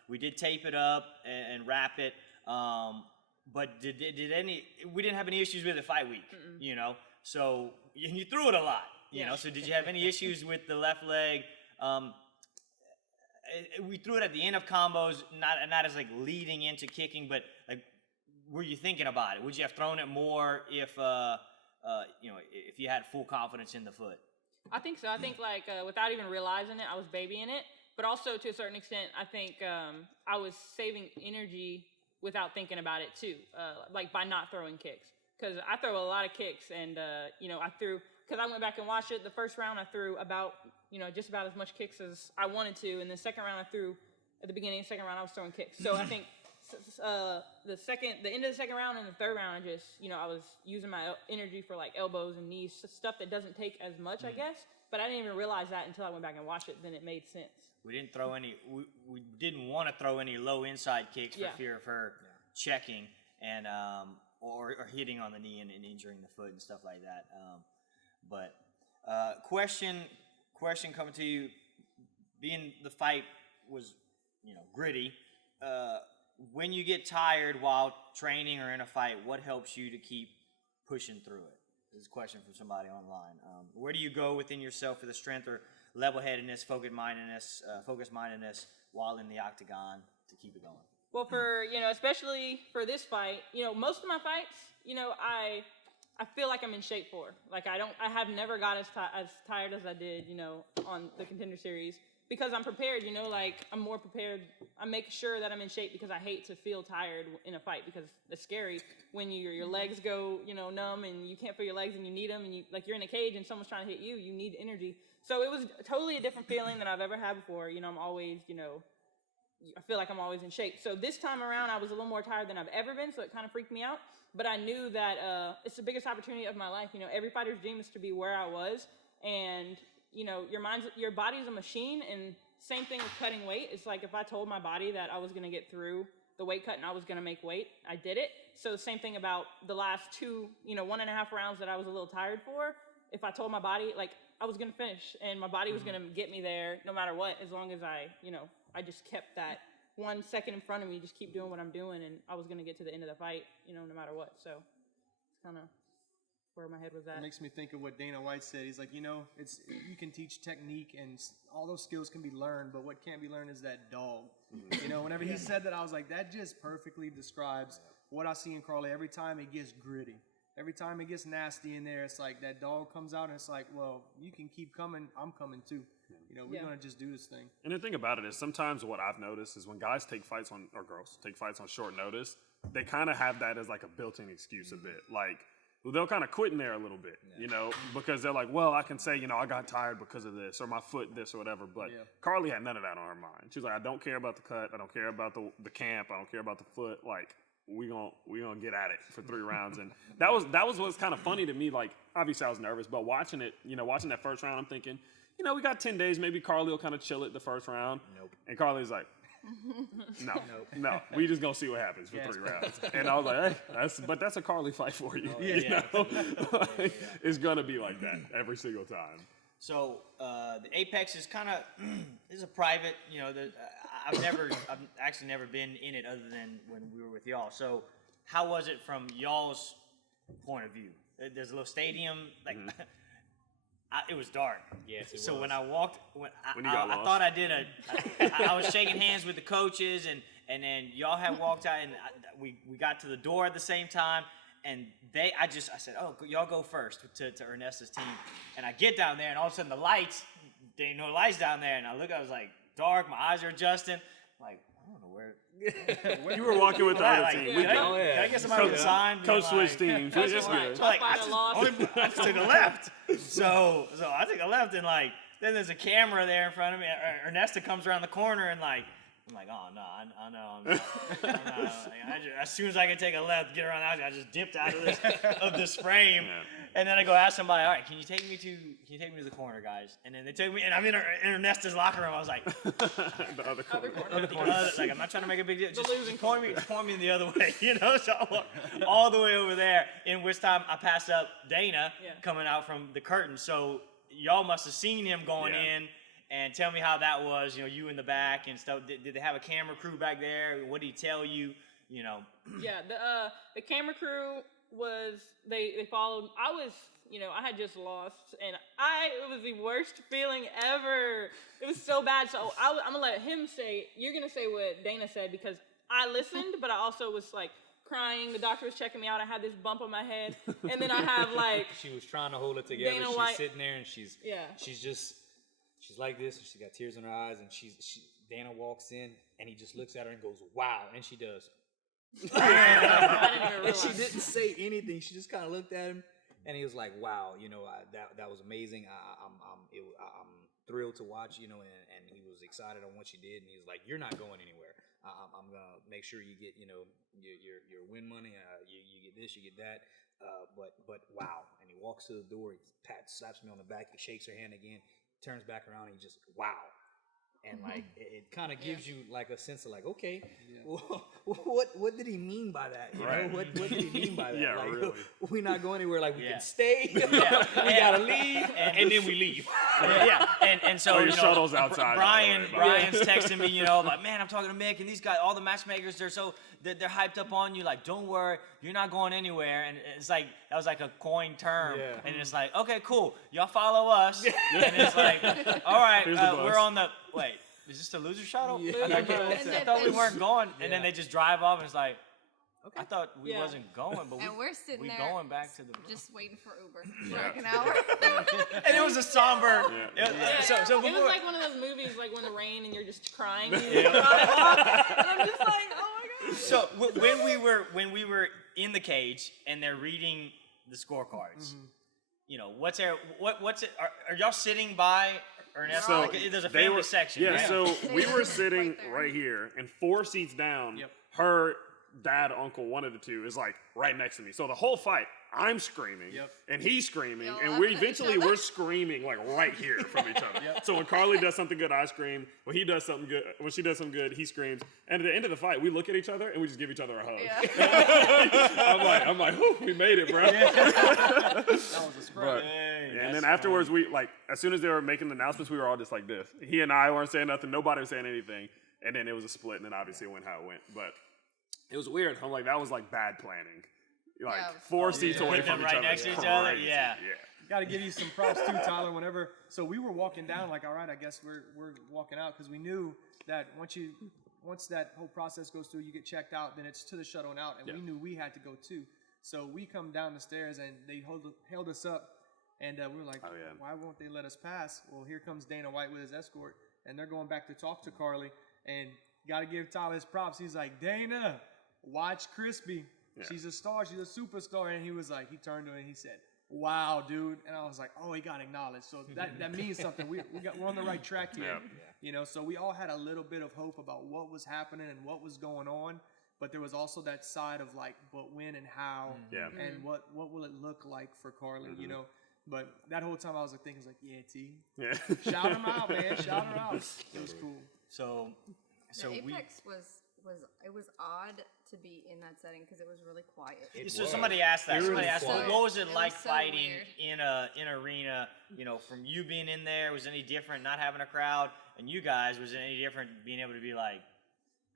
we did tape it up and wrap it. But we didn't have any issues with it fight week, so, and you threw it a lot, so did you have any issues with the left leg? We threw it at the end of combos, not as like leading into kicking, but like, were you thinking about it? Would you have thrown it more if you had full confidence in the foot? I think so. I think like without even realizing it, I was babying it. But also to a certain extent, I think I was saving energy without thinking about it too, like by not throwing kicks. Because I throw a lot of kicks, and I threw, because I went back and watched it. The first round I threw about just about as much kicks as I wanted to, and the second round I threw at the beginning of the second round I was throwing kicks. So I think the end of the second round and the third round, I just I was using my energy for like elbows and knees, stuff that doesn't take as much, I guess. But I didn't even realize that until I went back and watched it. Then it made sense. We didn't throw any. We didn't want to throw any low inside kicks for fear of her checking and or hitting on the knee and injuring the foot and stuff like that. But question coming to you. Being the fight was gritty. When you get tired while training or in a fight, what helps you to keep pushing through it? This is a question from somebody online. Where do you go within yourself for the strength or level-headedness, focused mindedness while in the octagon to keep it going? Well, for especially for this fight, most of my fights, I feel like I'm in shape for. Like I have never got as tired as I did, on the Contender Series, because I'm prepared. Like I'm more prepared. I make sure that I'm in shape because I hate to feel tired in a fight, because it's scary when your legs go numb and you can't feel your legs and you need them, and you're in a cage and someone's trying to hit you. You need energy. So it was totally a different feeling than I've ever had before. I'm always I feel like I'm always in shape. So this time around, I was a little more tired than I've ever been, so it kind of freaked me out. But I knew that it's the biggest opportunity of my life. Every fighter's dream is to be where I was, and your body's a machine. And same thing with cutting weight. It's like if I told my body that I was going to get through the weight cut and I was going to make weight, I did it. So the same thing about the last 1.5 rounds that I was a little tired for. If I told my body like I was going to finish and my body was going to get me there no matter what, as long as I just kept that 1 second in front of me, just keep doing what I'm doing, and I was going to get to the end of the fight, no matter what. So it's kind of where my head was at. It makes me think of what Dana White said. He's like, it's you can teach technique and all those skills can be learned, but what can't be learned is that dog. Whenever he said that, I was like, that just perfectly describes what I see in Carli. Every time it gets gritty, every time it gets nasty in there, it's like that dog comes out and it's like, well, you can keep coming, I'm coming too. We're going to just do this thing. And the thing about it is sometimes what I've noticed is when guys take fights on, or girls take fights on short notice, they kind of have that as like a built-in excuse a bit. Like, they'll kind of quit in there a little bit, because they're like, well, I can say, I got tired because of this, or my foot this or whatever. But Carli had none of that on her mind. She was like, I don't care about the cut. I don't care about the camp. I don't care about the foot. Like, we gonna get at it for 3 rounds. And that was what's kind of funny to me. Like, obviously I was nervous, but watching it, watching that first round, I'm thinking, we got 10 days. Maybe Carli will kind of chill it the first round. Nope. And Carli's like, no, we just gonna see what happens for 3 rounds. And I was like, hey, that's a Carli fight for you. It's gonna be like that every single time. So the Apex is kind of is a private. I've actually never been in it other than when we were with y'all. So how was it from y'all's point of view? There's a little stadium, like. It was dark. Yes, it so was. when I walked, I lost. thought I did I was shaking hands with the coaches, and then y'all had walked out, and we got to the door at the same time, and I said, oh, y'all go first to Ernesta's team, and I get down there, and all of a sudden there ain't no lights down there, and I look, I was like dark, my eyes are adjusting, like I don't know where. You were walking with the other team. Can I get somebody with a sign? Coach switched teams. That's It's right. good. Top fighter lost. I just took a left. So I took a left, and then there's a camera there in front of me. Ernesta comes around the corner and I'm like, oh no, I know. I'm not. As soon as I can take a left, get around the house, I just dipped out of this frame, and then I go ask somebody, all right, can you take me to the corner, guys? And then they take me, and I'm in Ernesta's locker room. I was like, The other corner. like I'm not trying to make a big deal. Just point me in the other way, you know. So I walk all the way over there. In which time I passed up Dana coming out from the curtain. So y'all must have seen him going in. And tell me how that was, you in the back and stuff. Did they have a camera crew back there? What did he tell you? Yeah, the camera crew they followed. I had just lost, and it was the worst feeling ever. It was so bad. So I'm gonna let him say. You're gonna say what Dana said because I listened, but I also was like crying. The doctor was checking me out. I had this bump on my head, and then I have like she was trying to hold it together. Dana she's White. Sitting there, and she's like this, and she's got tears in her eyes, and Dana walks in, and he just looks at her and goes, "Wow," and she does. I didn't even And realize. she didn't say anything. She just kind of looked at him, and he was like, "Wow, that was amazing. I'm thrilled to watch, and he was excited on what she did, and he was like, "You're not going anywhere. I'm gonna make sure you get, your win money. You get this, you get that. But wow." And he walks to the door. He slaps me on the back. He shakes her hand again. Turns back around. And he just wow. And like it kind of gives you like a sense of like, okay, what did he mean by that? You know, what did he mean by that? Yeah, like, really. We're not going anywhere. Like we Yeah. can stay. We gotta leave, and then we leave. And so your shuttle's outside, by the way, Brian's texting me, like, man, I'm talking to Mick, and these guys, all the matchmakers, they're hyped up on you. Like, don't worry, you're not going anywhere. And it's like that was like a coined term, and it's like, okay, cool, y'all follow us, and it's like, all right, Here's the bus. we're on the wait. Is this the loser shuttle? Yeah. I thought we weren't going, and then they just drive off, and it's like, Okay. I thought we wasn't going, but And we're sitting we there going back to the. just waiting for Uber for like an hour. And it was a somber. Yeah. So it was before, like one of those movies, like when the rain and you're just crying. And you drive off, and I'm just like, oh my god. so when we were in the cage and they're reading the scorecards, what's there? What's it? Are y'all sitting by Ernesto? So Like, there's a they family were, section. Yeah, right? so we were Right sitting there. right here, and 4 seats down, Yep. her dad, uncle, one of the two, is like right next to me. So the whole fight, I'm screaming, Yep. and he's screaming, Y'all and we laughing at each eventually other? we're screaming like right here from each other. So when Carli does something good, I scream. When he does something good, when she does something good, he screams. And at the end of the fight, we look at each other and we just give each other a hug. Yeah. I'm like, whew, we made it, bro. That was a scrub. But, and then afterwards, we like as soon as they were making the announcements, we were all just like this. He and I weren't saying nothing. Nobody was saying anything. And then it was a split, and then obviously it went how it went. But it was weird. I'm like, that was like bad planning. Like Yeah. 4 seats away Put them from right each other. next to is each other? crazy. Yeah. Got to give you some props too, Tyler. Whenever, so we were walking down, like, all right, I guess we're walking out because we knew that once that whole process goes through, you get checked out, then it's to the shuttle and out, and we knew we had to go too. So we come down the stairs and they held us up, and we were like, Oh, yeah. why won't they let us pass? Well, here comes Dana White with his escort, and they're going back to talk to Carli, and got to give Tyler his props. He's like, Dana, watch Crispy. Yeah. She's a star. She's a superstar. And he was like, he turned to her and he said, wow, dude. And I was like, oh, he got acknowledged. So that means something. We're on the right track here. Yeah. So we all had a little bit of hope about what was happening and what was going on. But there was also that side of like, but when and how, Yeah. and what will it look like for Carli, But that whole time I was like thinking, like, yeah, T, Yeah. shout him out, man, shout her out. It was cool. So The we. Apex was odd to be in that setting because it was really quiet. So somebody asked that. Really Somebody asked, quiet. what was it It like was so fighting weird. in an arena? From you being in there, was it any different not having a crowd? And you guys, was it any different being able to be like,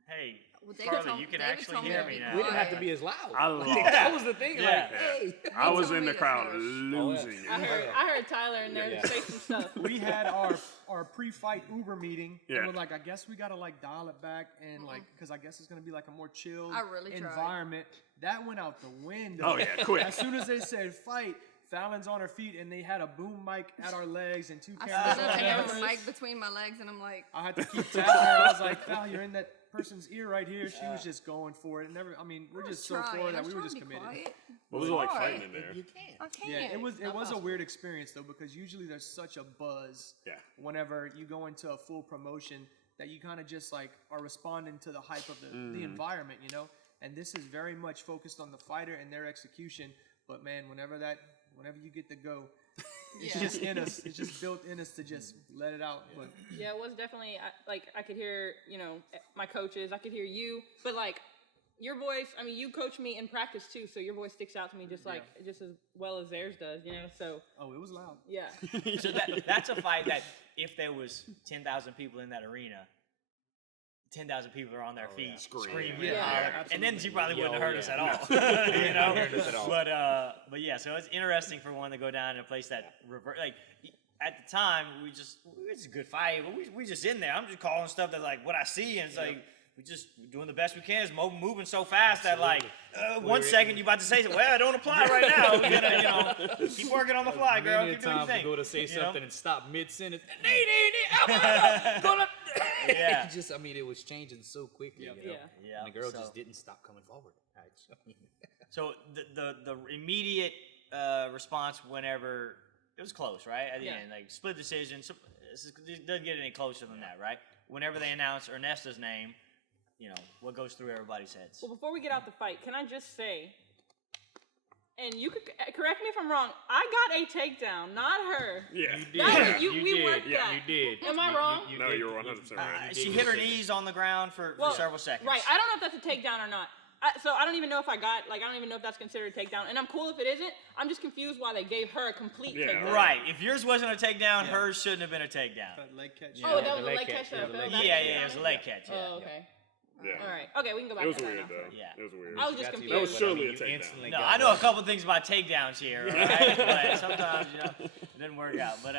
hey, Well, David Carli, told- you can David actually told me hear to me be now? We didn't have to quiet. be as loud. I love That was the thing. Yeah. Like, hey. I was told in me the to crowd finish. losing it. I heard Tyler in there say some stuff. We had our pre-fight Uber meeting, Yeah. and we're like, I guess we gotta like dial it back and like, because I guess it's gonna be like a more chill I really tried. environment. That went out the window. Oh, yeah, quick. As soon as they said fight, Fallon's on her feet, and they had a boom mic at our legs and 2 I cameras stood on up and there us. was a mic between my legs, and I'm like, I had to keep tapping her. I was like, Fallon, you're in that person's ear right here. She was just going for it. We're just so trying. for I that was we were trying just to be committed. quiet. What was it like Why? fighting in there? You can't. I can't. Yeah, it was Not a possible. weird experience though, because usually there's such a buzz Yeah. whenever you go into a full promotion that you kind of just like are responding to the hype of the environment, you know. And this is very much focused on the fighter and their execution. But man, whenever you get the go, it's Yeah. just in us. It's just built in us to just let it out. But Yeah, it was definitely I could hear, you know, my coaches, I could hear you, but like your voice, I mean, you coach me in practice too, so your voice sticks out to me just as well as theirs does, you know. So it was loud. yeah, So that's a fight that if there was 10,000 people in that arena, 10,000 people are on their feet screaming, Yeah, hollering, and then she probably wouldn't have heard us at all. You know, Heard us at all. but yeah, so it's interesting for one to go down in a place that like at the time it's a good fight, but we just in there. I'm just calling stuff that's like what I see, and it's like we're doing the best we can. It's moving so fast that like 1 second you about to say something. Well, it don't apply right now. We're gonna, you know, keep working on the fly, girl. Many Keep doing your times thing. you go to say you know? something and stop mid-sentence. Yeah. It just, I mean, it was changing so quickly, you know? Yeah. And the girl So- just didn't stop coming forward. So the immediate response whenever it was close, right? At the Yeah. end, like split decision. So it doesn't get any closer than that, right? Whenever they announce Ernesta's name, you know what goes through everybody's heads. Well, before we get out the fight, can I just say, and you could correct me if I'm wrong, I got a takedown, not her. Yeah. We worked Yeah, that. you did. Am I wrong? No, did. you're 100% right. She hit her knees on the ground for several seconds. Right. I don't know if that's a takedown or not. So I don't even know if I don't even know if that's considered a takedown. And I'm cool if it isn't. I'm just confused why they gave her a complete takedown. Right. If yours wasn't a takedown, hers shouldn't have been a takedown. That leg catch. Oh, Yeah, that was the a leg leg catch. catch. Yeah, that the fell leg back. Yeah, it was a leg catch. Yeah. Oh, okay. Yeah. All right. Okay, we can go back It was to that weird now. though. Yeah. It was weird. I was just Got to confused. That was but surely you a takedown. instantly No, got I know a up. couple things about takedowns here, right? But sometimes, you know, it didn't work out. But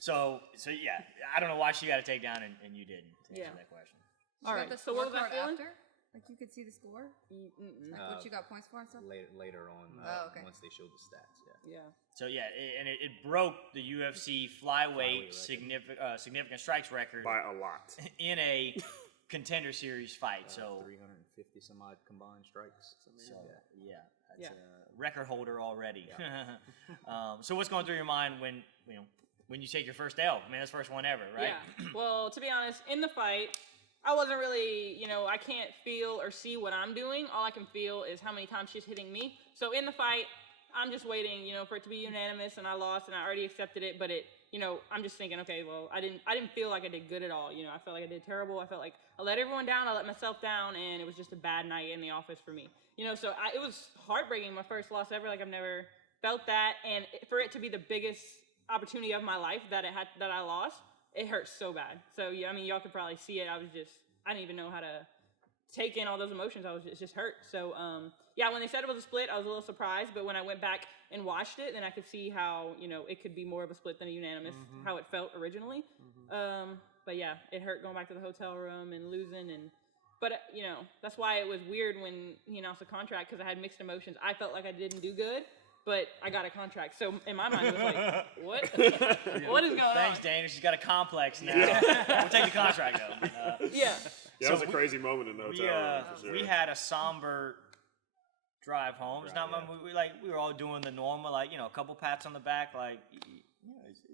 so yeah, I don't know why she got a takedown and you didn't. To answer that question. All right. So what was that feeling? after? Like you could see the score? Mm-mm. Like what you got points for and stuff? Later on, Okay. once they showed the stats, Yeah. So yeah, it broke the UFC flyweight record. significant strikes record By a lot. in a contender series fight. So 350 some odd combined strikes. yeah, that's Yeah. a record holder already. So what's going through your mind when you take your first L? I mean, that's the first one ever, right? Yeah. Well, to be honest, in the fight, I wasn't really, I can't feel or see what I'm doing. All I can feel is how many times she's hitting me. So in the fight, I'm just waiting, for it to be unanimous, and I lost, and I already accepted it. But I'm just thinking, okay, well, I didn't feel like I did good at all. I felt like I did terrible. I felt like I let everyone down. I let myself down, and it was just a bad night in the office for me. So it was heartbreaking. My first loss ever. Like I've never felt that, and for it to be the biggest opportunity of my life that I lost, it hurts so bad. So yeah, I mean, y'all could probably see it. I didn't even know how to take in all those emotions. It just hurt. So yeah, when they said it was a split, I was a little surprised. But when I went back and watched it, then I could see how it could be more of a split than a unanimous, how it felt originally. But yeah, it hurt going back to the hotel room and losing. But that's why it was weird when he announced the contract, because I had mixed emotions. I felt like I didn't do good, but I got a contract. So in my mind, it was like, what? What is going on? Thanks, Dana. She's got a complex now. We'll take the contract though. Yeah. Yeah, that was a crazy moment in the hotel room, for sure. We had a somber drive home. It's not we were all doing the normal, a couple pats on the back,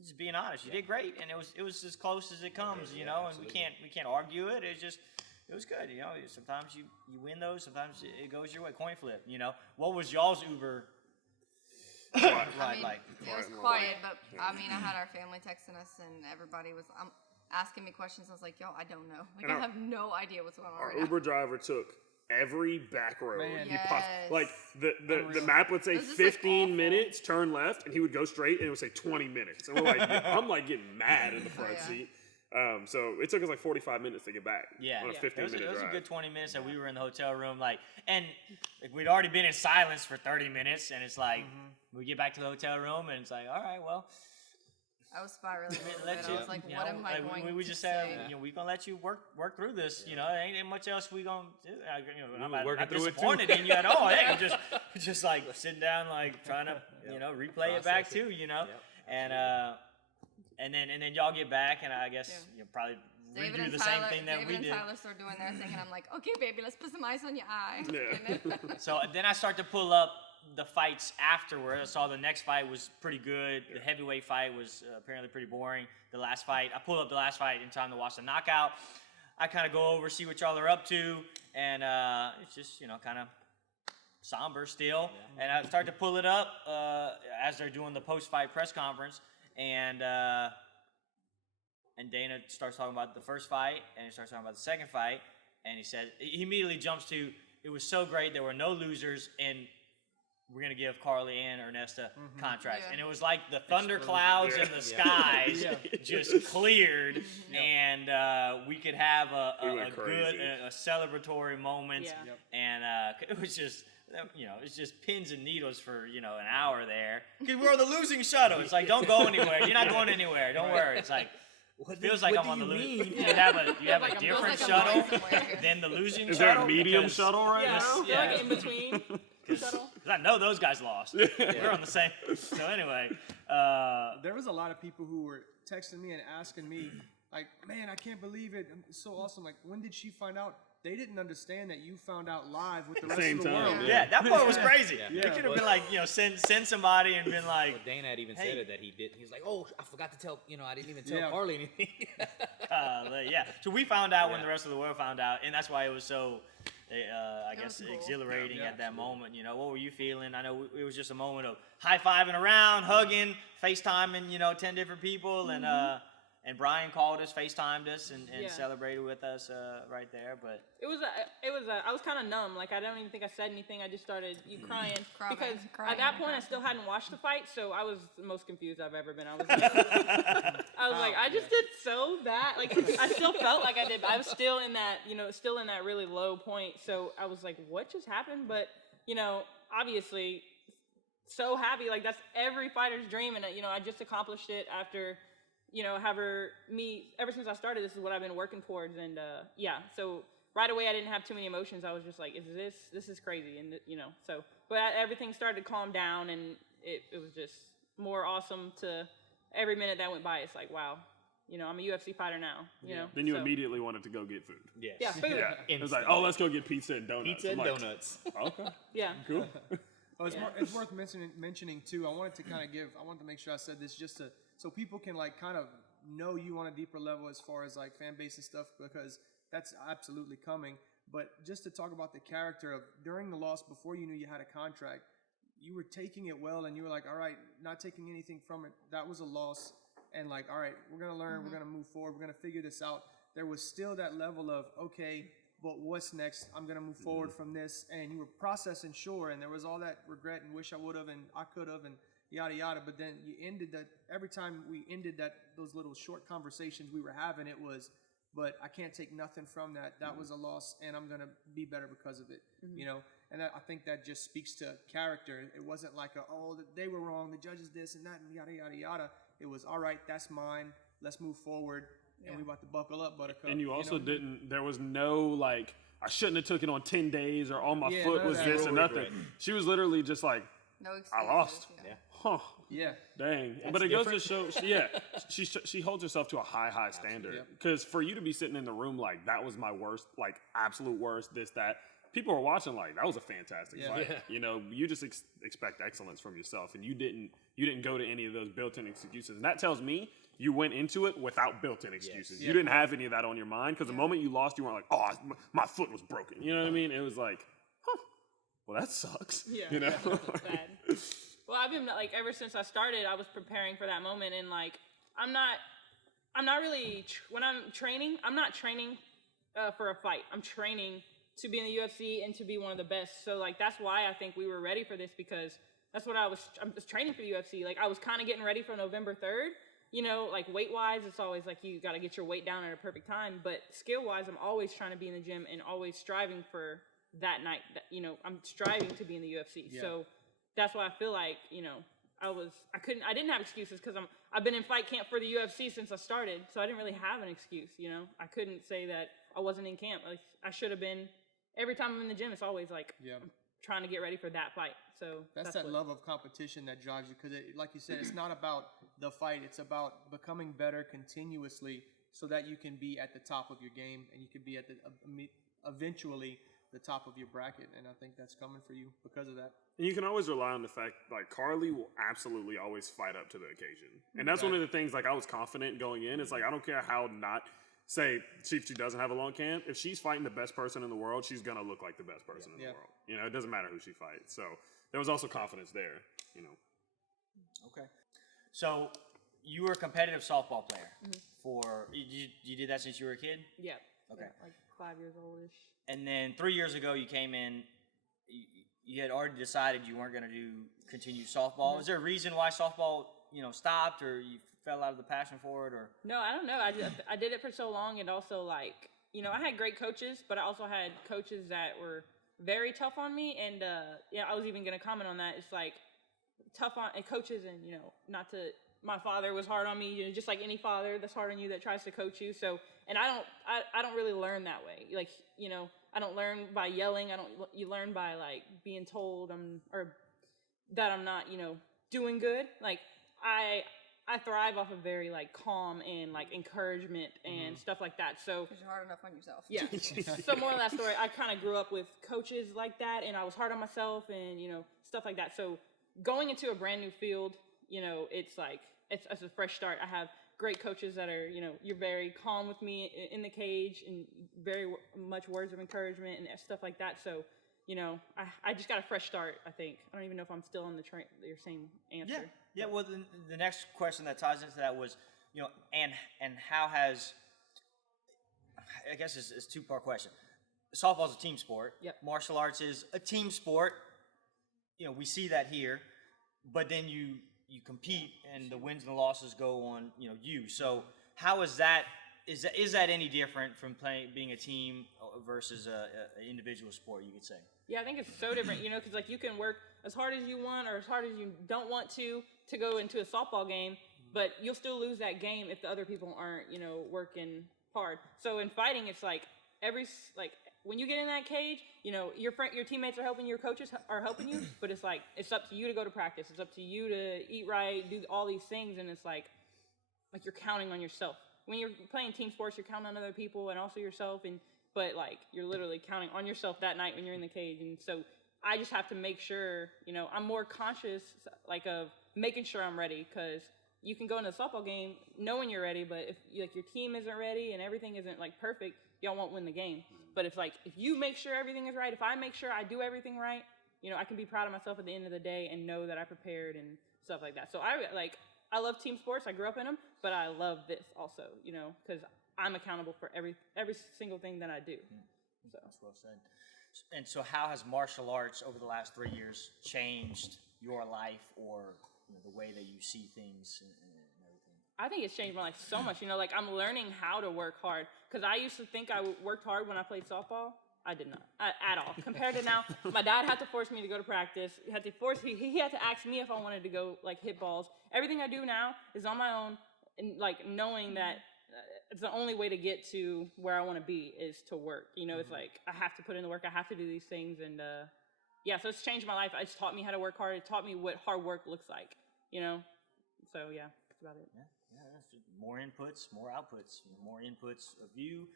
just being honest. You did great, and it was as close as it comes, and we can't argue it. It was good, Sometimes you win those, sometimes it goes your way. Coin flip, What was y'all's Uber ride like? It was quiet, but I had our family texting us, and everybody was asking me questions. I was like, yo, I don't know. I have no idea what's going on Our right now. Uber driver took every back road. Man. He popped, the map would say This is, like, 15 awful. minutes, turn left, and he would go straight, and it would say 20 minutes. And we're like, I'm getting mad in the front yeah. seat. So it took us 45 minutes to get back. Yeah, on a it 15-minute was drive. a good 20 minutes that we were in the hotel room, and we'd already been in silence for 30 minutes, and it's like we get back to the hotel room, and it's like, all right, well, I was spiraling a little let bit. I was like, what am I going we to just say? said, we gonna let you work through this. There ain't much else we gonna do. I'm working not through it, too. disappointed in you at all. I'm just like sitting down, trying to replay it back too. And then y'all get back, and I guess probably David redo and the Tyler, same thing that David we and did. Tyler start doing their thing, and I'm like, okay, baby, let's put some ice on your eye. Yeah. So then I start to pull up the fights afterward. I saw the next fight was pretty good. The heavyweight fight was apparently pretty boring. The last fight, I pulled up the last fight in time to watch the knockout. I kind of go over, see what y'all are up to, and it's just, kind of somber still. And I start to pull it up as they're doing the post-fight press conference, and Dana starts talking about the first fight, and he starts talking about the second fight, and he immediately jumps to, it was so great, there were no losers, and we're going to give Carli and Ernesta contracts. Yeah. And it was like the thunder clouds in the skies just cleared, and we could have a good, a celebratory moment. Yeah. And it was just, it's just pins and needles for, an hour there. Because we're on the losing shuttle. It's like, don't go anywhere. You're not going anywhere. Don't worry. It's like, feels like I'm on the losing. You have a different shuttle than the losing Is shuttle. there a medium shuttle right Yeah, now? they're like in between. Shuttle. Because I know those guys lost. We're on the same. So anyway, There was a lot of people who were texting me and asking me, like, man, I can't believe it. It's so awesome. Like, when did she find out? They didn't understand that you found out live with the rest Same of the time, world. yeah, that part was crazy. Yeah. It could have been like, send somebody and been like, Well, Dana had even Hey. said it that he did. He was like, "Oh, I forgot to tell. I didn't even tell Yeah. Carli anything." yeah. So we found out when the rest of the world found out, and that's why it was so, I guess, was cool. exhilarating at that moment. What were you feeling? I know it was just a moment of high-fiving around, hugging, FaceTiming, 10 different people, and Brian called us, FaceTimed us, and Yeah. celebrated with us right there. But It was I was kind of numb. Like, I don't even think I said anything. I just started crying. Crying, Because crying, at that point, I crying. still hadn't watched the fight, so I was the most confused I've ever been. I was like, I just did so bad. Like, I still felt like I did. I was still in that, still in that really low point. So I was like, what just happened? But, obviously, so happy. Like, that's every fighter's dream. And, I just accomplished it after, ever since I started, this is what I've been working towards. And, so right away I didn't have too many emotions. I was just like, this is crazy. And, but everything started to calm down, and it was just more awesome to every minute that went by. It's like, wow, I'm a UFC fighter now, Then you so- immediately wanted to go get food. Yes. Yeah, food. Yeah. It was like, oh, let's go get pizza and donuts. Pizza and I'm like, donuts. Okay, Yeah. cool. Oh, it's, Yeah. it's worth mentioning too. I wanted to make sure I said this just so people can like kind of know you on a deeper level as far as like fan base and stuff, because that's absolutely coming. But just to talk about the character of during the loss, before you knew you had a contract, you were taking it well, and you were like, all right, not taking anything from it. That was a loss, and like, all right, we're gonna learn, we're gonna move forward, we're gonna figure this out. There was still that level of, okay, but what's next? I'm gonna move forward from this, and you were processing, sure, and there was all that regret and wish I would have and I could have and yada yada. But then you ended that. Every time we ended those little short conversations we were having, it was, but I can't take nothing from that. That was a loss, and I'm gonna be better because of it. And I think that just speaks to character. It wasn't like they were wrong, the judges this and that and yada yada yada. It was, all right, that's mine. Let's move forward. And we about to buckle up, Buttercup. And you also didn't. There was no like, I shouldn't have took it on 10 days, or my Yeah, foot none of was that. this No and nothing. regret. She was literally just like, No excuses. I lost. Yeah. huh, Yeah. dang. That's But it goes to different. show, she holds herself to a high standard. Because for you to be sitting in the room like, that was my worst, like absolute worst, this, that. People are watching like, that was a fantastic fight. Yeah. You just expect excellence from yourself, and you didn't go to any of those built-in excuses. And that tells me you went into it without built-in excuses. You didn't have any of that on your mind, because the moment you lost, you weren't like, oh, my foot was broken. You know what I mean? It was like, huh, well, that sucks. Yeah. You know? Bad. Well, I've been like, ever since I started, I was preparing for that moment, and like, I'm not really when I'm training. I'm not training for a fight. I'm training to be in the UFC and to be one of the best. So like, that's why I think we were ready for this, because that's what I'm just training for the UFC. Like, I was kind of getting ready for November 3rd. Like weight wise, it's always like you got to get your weight down at a perfect time. But skill wise, I'm always trying to be in the gym and always striving for that night. I'm striving to be in the UFC. Yeah. So that's why I feel like, I didn't have excuses, because I've been in fight camp for the UFC since I started. So I didn't really have an excuse, I couldn't say that I wasn't in camp. Like, I should have been. Every time I'm in the gym, it's always like, I'm trying to get ready for that fight. So That's that love of competition that drives you, because like you said, it's not about the fight. It's about becoming better continuously so that you can be at the top of your game, and you can be at eventually the top of your bracket, and I think that's coming for you because of that. And you can always rely on the fact, like, Carli will absolutely always fight up to the occasion. And that's one of the things, like, I was confident going in. It's like, I don't care how not, say, she doesn't have a long camp. If she's fighting the best person in the world, she's going to look like the best person in the world. You know, it doesn't matter who she fights. So there was also confidence there, you know. Okay. So you were a competitive softball player for, you did that since you were a kid? Yeah. Okay. Yeah, like 5 years oldish. And then 3 years ago, you came in. You had already decided you weren't going to continue softball. Is there a reason why softball, stopped, or you fell out of the passion for it, or? No, I don't know. I did it for so long, and also like I had great coaches, but I also had coaches that were very tough on me, and I was even going to comment on that. It's like tough on coaches, and not to. My father was hard on me, just like any father that's hard on you that tries to coach you. So, and I don't really learn that way. Like, I don't learn by yelling. You learn by like being told that I'm not, doing good. Like I thrive off of very like calm and like encouragement and stuff like that. So, Because you're hard enough on yourself. yeah. So more of that story, I kind of grew up with coaches like that, and I was hard on myself and, stuff like that. So going into a brand new field, it's like, it's a fresh start. I have great coaches that are, you're very calm with me in the cage and very much words of encouragement and stuff like that. So, I just got a fresh start, I think. I don't even know if I'm still on your same answer. Yeah. Well, the next question that ties into that was, and how has, I guess it's a two-part question. Softball's a team sport. Yep. Martial arts is a team sport. We see that here, but then you compete and the wins and the losses go on, you. So how is that, is that any different from being a team versus a individual sport, you could say? Yeah, I think it's so different, because like you can work as hard as you want or as hard as you don't want to go into a softball game, but you'll still lose that game if the other people aren't, working hard. So in fighting, it's like when you get in that cage, your teammates are helping you, your coaches are helping you, but it's like, it's up to you to go to practice. It's up to you to eat right, do all these things. And it's like you're counting on yourself. When you're playing team sports, you're counting on other people and also yourself. But like, you're literally counting on yourself that night when you're in the cage. And so I just have to make sure, I'm more conscious like of making sure I'm ready, because you can go into a softball game knowing you're ready, but if like your team isn't ready and everything isn't like perfect, y'all won't win the game. But if you make sure everything is right, if I make sure I do everything right, I can be proud of myself at the end of the day and know that I prepared and stuff like that. So I love team sports. I grew up in them, but I love this also, because I'm accountable for every single thing that I do. So That's well said. And so how has martial arts over the last 3 years changed your life, or the way that you see things and everything? I think it's changed my life so much. I'm learning how to work hard, because I used to think I worked hard when I played softball. I did not at all. Compared to now, my dad had to force me to go to practice. He had to ask me if I wanted to go hit balls. Everything I do now is on my own, and knowing that it's the only way to get to where I want to be is to work. It's like I have to put in the work. I have to do these things, and so it's changed my life. It's taught me how to work hard. It taught me what hard work looks like. So yeah, that's about it. Yeah, that's just more inputs, more outputs. More inputs of you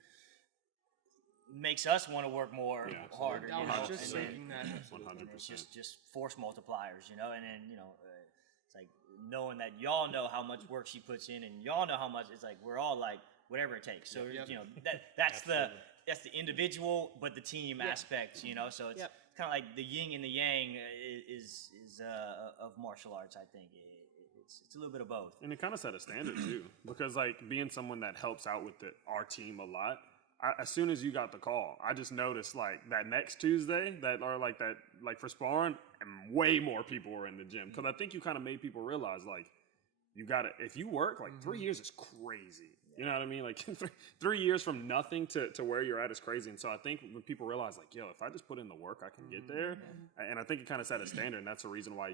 makes us want to work more harder. I was just and then- thinking that. 100%. It's just force multipliers, and then it's like knowing that y'all know how much work she puts in, and y'all know how much. It's like we're all like whatever it takes. So that's the individual, but the team aspect. So it's kind of like the yin and the yang is of martial arts. I think it's a little bit of both. And it kind of set a standard too, because being someone that helps out with our team a lot, as soon as you got the call, I just noticed that next Tuesday for sparring, and way more people were in the gym, because I think you kind of made people realize you got to, if you work 3 years is crazy. You know what I mean? 3 years from nothing to where you're at is crazy. And so I think when people realize if I just put in the work, I can get there. And I think it kind of set a standard, and that's the reason why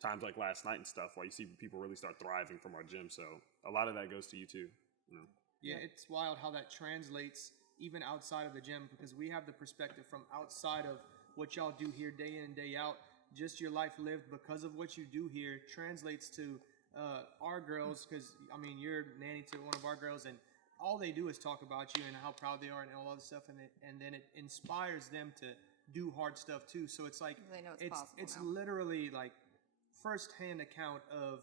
times like last night and stuff, why you see people really start thriving from our gym. So a lot of that goes to you too. Yeah, it's wild how that translates even outside of the gym, because we have the perspective from outside of what y'all do here day in and day out. Just your life lived because of what you do here translates to our girls, because you're nanny to one of our girls, and all they do is talk about you and how proud they are and all other stuff, and then it inspires them to do hard stuff too. So it's like They know it's possible it's now. literally like firsthand account of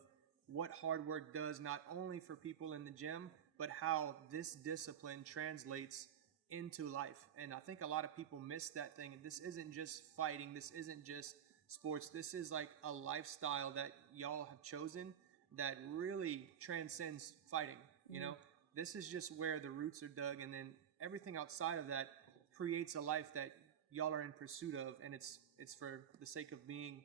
what hard work does, not only for people in the gym, but how this discipline translates into life. And I think a lot of people miss that thing. And this isn't just fighting. This isn't just sports. This is like a lifestyle that y'all have chosen that really transcends fighting. You know, this is just where the roots are dug, and then everything outside of that creates a life that y'all are in pursuit of, and it's for the sake of being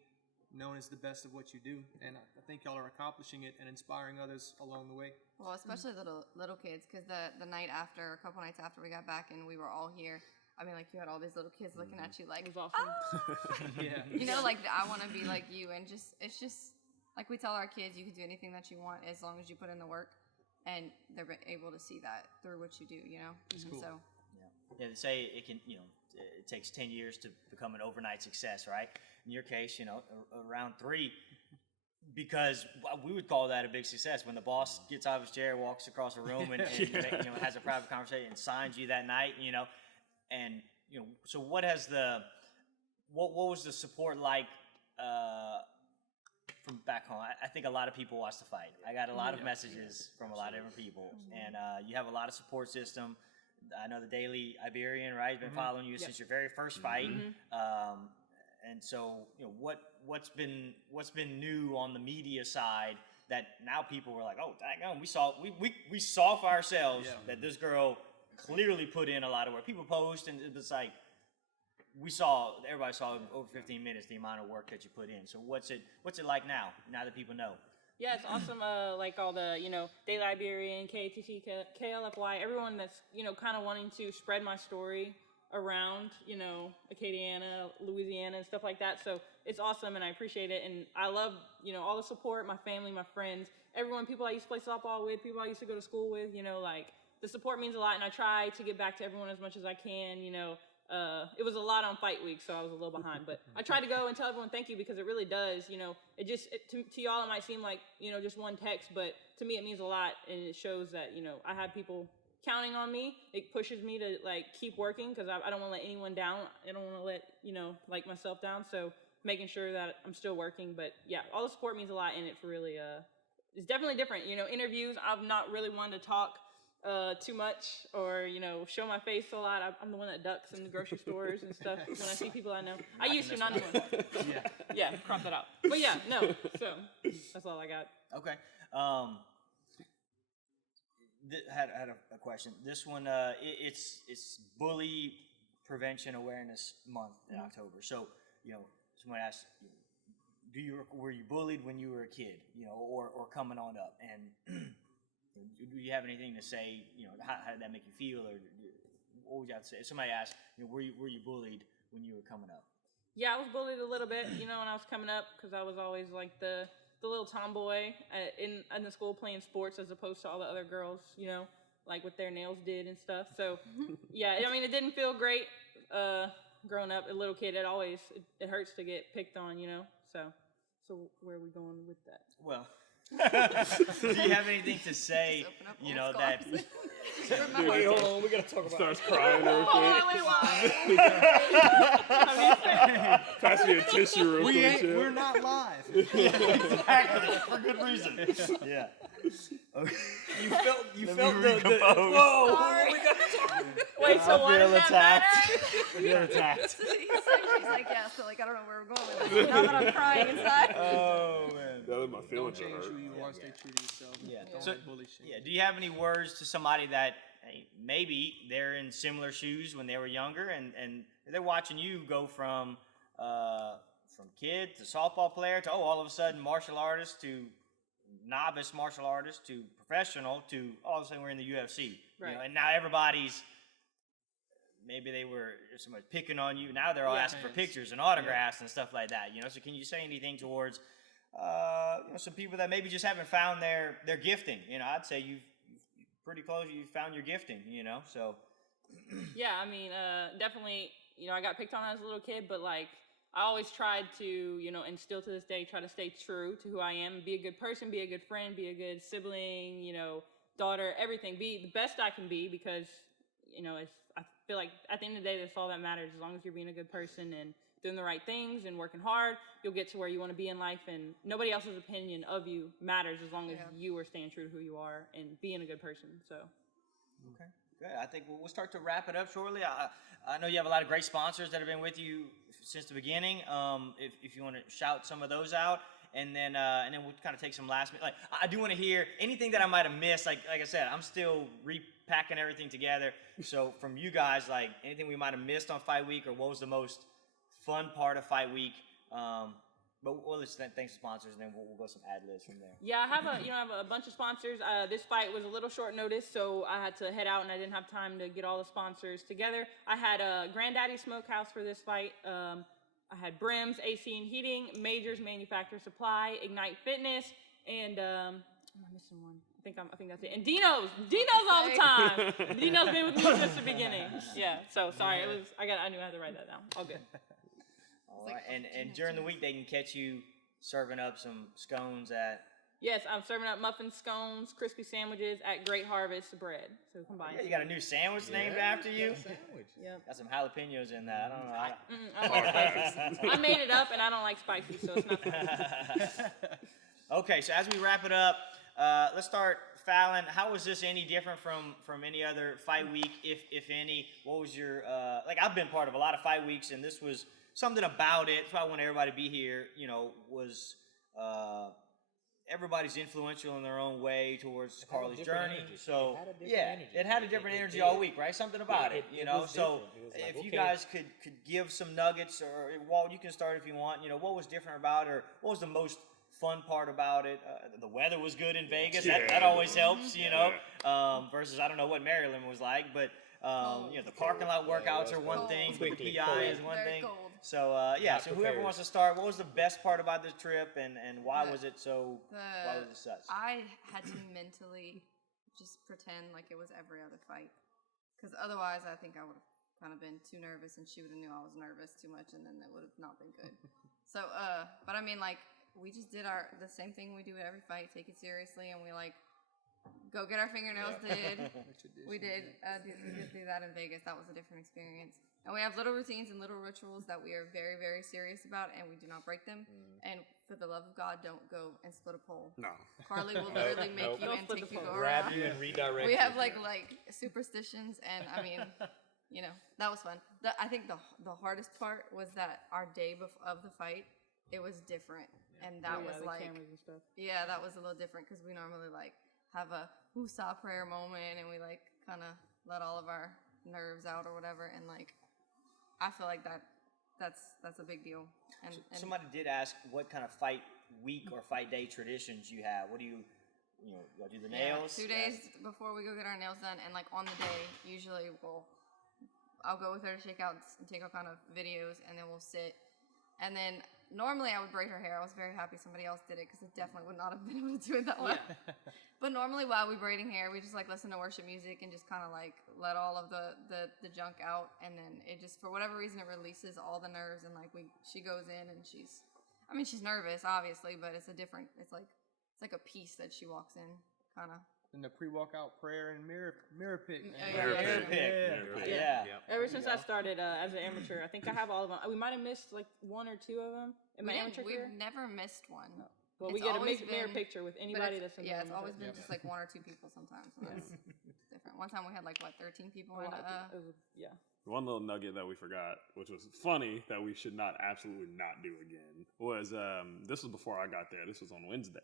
known as the best of what you do. And I think y'all are accomplishing it and inspiring others along the way. Well, especially little kids, because the night after, a couple nights after we got back and we were all here, I mean, like, you had all these little kids looking at you like, It was awesome. Yeah. you know, like, I want to be like you. And it's just, like we tell our kids, you can do anything that you want as long as you put in the work. And they're able to see that through what you do, you know? That's And cool. so, Yeah, they say it can, it takes 10 years to become an overnight success, right? In your case, around 3, because we would call that a big success when the boss gets out of his chair, walks across the room, and has a private conversation and signs you that night, and so what was the support like from back home? I think a lot of people watch the fight. I got a lot of messages from a lot of different people, and you have a lot of support system. I know the Daily Iberian, right? Has been following you since your very first fight. And so, what's been new on the media side that now people were like, oh, daggone, we saw for ourselves that this girl clearly put in a lot of work. People post, and it's like everybody saw over 15 minutes the amount of work that you put in. So what's it like now that people know? Yeah, it's awesome. Like all the, Daily Iberian, KTT, KLFY, everyone that's, kind of wanting to spread my story around, Acadiana, Louisiana, and stuff like that. So it's awesome, and I appreciate it. And I love, all the support, my family, my friends, everyone, people I used to play softball with, people I used to go to school with, like, the support means a lot, and I try to get back to everyone as much as I can, It was a lot on fight week, so I was a little behind, but I try to go and tell everyone thank you, because it really does, to y'all it might seem like, just one text, but to me it means a lot, and it shows that, I have people counting on me. It pushes me to, like, keep working, because I don't want to let anyone down. I don't want to let, like, myself down, so making sure that I'm still working, but yeah, all the support means a lot, and it really, it's definitely different, interviews, I've not really wanted to talk too much, or show my face a lot. I'm the one that ducks in the grocery stores and stuff when I see people I know. I used to, not anymore. Yeah, crop that out. But yeah, no. So that's all I got. Okay. Had a question. This one, it's Bully Prevention Awareness Month in October. So someone asked, were you bullied when you were a kid, or coming on up, and do you have anything to say? How did that make you feel, or what would you have to say? If somebody asked, were you bullied when you were coming up? Yeah, I was bullied a little bit, when I was coming up, because I was always like the little tomboy in the school playing sports, as opposed to all the other girls, like what their nails did and stuff. So yeah, I mean, it didn't feel great growing up. A little kid, it hurts to get picked on, So where are we going with that? Well. Do you have anything to say, that... Wait, hold on, we gotta talk about Starts crying and everything. Wait, Pass me a tissue real quick. We're not live. Exactly, for good reason. Yeah. Okay. You Let felt me the recompose. whoa. Sorry. We gotta talk. Wait, so why feel does that attacked. matter? You're attacked. She's like, yeah, so like, I don't know where we're going with this. Now that I'm crying inside. Oh, man. That was my Don't feelings. change hurt. who you are. Stay true to yourself. Yeah. Don't So- let bully shame. Yeah. Do you have any words to somebody that maybe they're in similar shoes when they were younger, and they're watching you go from kid to softball player to all of a sudden martial artist to novice martial artist to professional to all of a sudden we're in the UFC, Right. and now everybody's maybe somebody picking on you. Now they're all asking for pictures and autographs and stuff like that. So can you say anything towards some people that maybe just haven't found their gifting? I'd say you've pretty close. You found your gifting. So Yeah, I mean, definitely, I got picked on as a little kid, but like, I always tried to, and still to this day, try to stay true to who I am, be a good person, be a good friend, be a good sibling, daughter, everything. Be the best I can be because, I feel like at the end of the day, that's all that matters. As long as you're being a good person and doing the right things and working hard, you'll get to where you want to be in life. And nobody else's opinion of you matters as long as you are staying true to who you are and being a good person. So. Okay, good. I think we'll start to wrap it up shortly. I know you have a lot of great sponsors that have been with you since the beginning. If you want to shout some of those out, and then we'll kind of take some last minute. Like I do want to hear anything that I might have missed. Like I said, I'm still repacking everything together. So from you guys, like anything we might have missed on Fight Week, or what was the most fun part of Fight Week? But we'll just thanks to sponsors, and then we'll go some ad libs from there. Yeah, I have a bunch of sponsors. This fight was a little short notice, so I had to head out, and I didn't have time to get all the sponsors together. I had Granddaddy Smokehouse for this fight. I had Brims, AC and Heating, Majors Manufacturer Supply, Ignite Fitness, and am I missing one? I think that's it. And Dino's all the time. Dino's been with me since the beginning. Yeah. So sorry, I knew I had to write that down. All good. All right, and during the week they can catch you serving up some scones at. Yes, I'm serving up muffins, scones, crispy sandwiches at Great Harvest Bread. So come by. Yeah, you got a new sandwich named after you. Sandwich. Yep. Got some jalapenos in that. I don't know. I don't like spicy. I made it up, and I don't like spicy, so it's not funny. Okay, so as we wrap it up, let's start. Fallon, how was this any different from any other fight week, if any? What was your I've been part of a lot of fight weeks, and this was something about it. So I want everybody to be here. Was everybody's influential in their own way towards Carli's journey. Energy. So It had a different energy. it had a different energy all week, right? Something about it, It was So different. It was like, if you okay. guys could give some nuggets, or Walt, you can start if you want. What was different about it, or what was the most fun part about it? The weather was good in Vegas. That always helps, versus I don't know what Maryland was like, but the parking lot workouts are one thing, but the PI is one Very thing. cold. So so whoever wants to start, what was the best part about this trip, and why was it so? Why was it such? I had to mentally just pretend like it was every other fight, because otherwise I think I would have kind of been too nervous, and she would have knew I was nervous too much, and then it would have not been good. So, but I mean, like, we just did the same thing we do at every fight, take it seriously, and we go get our fingernails did. We did do that in Vegas. That was a different experience. And we have little routines and little rituals that we are very, very serious about, and we do not break them. And for the love of God, don't go and split a pole. No. Carli will literally make you and take you go Grab around. you and redirect We you. have like superstitions, and I mean, that was fun. I think the hardest part was that our day of the fight, it was different, and that was the like, cameras and stuff. yeah, that was a little different because we normally have a woosah prayer moment, and we kind of let all of our nerves out or whatever, and I feel like that's a big deal. And Somebody did ask what kind of fight week or fight day traditions you have. What do y'all do the nails? 2 days before we go get our nails done, and on the day, usually I'll go with her to shake out and take all kind of videos, and then we'll sit. And then normally I would braid her hair. I was very happy somebody else did it, because it definitely would not have been able to do it that well. Yeah. But normally while we braiding hair, we just listen to worship music and just kind of let all of the junk out, and then it just, for whatever reason, it releases all the nerves, and she goes in, and she's nervous obviously, but it's like a piece that she walks in, kind of. And the pre-walkout prayer and mirror pick. Mirror pick. Yeah. Ever since I started as an amateur, I think I have all of them. We might have missed one or two of them in my amateur career. We've never missed one. Well, It's we get a always mirror been- picture with But anybody that's in the it's room. always been just one or two people sometimes. So that's different. One time we had 13 people. A In, lot of people. Yeah. One little nugget that we forgot, which was funny that we should not absolutely not do again, was this was before I got there. This was on Wednesday,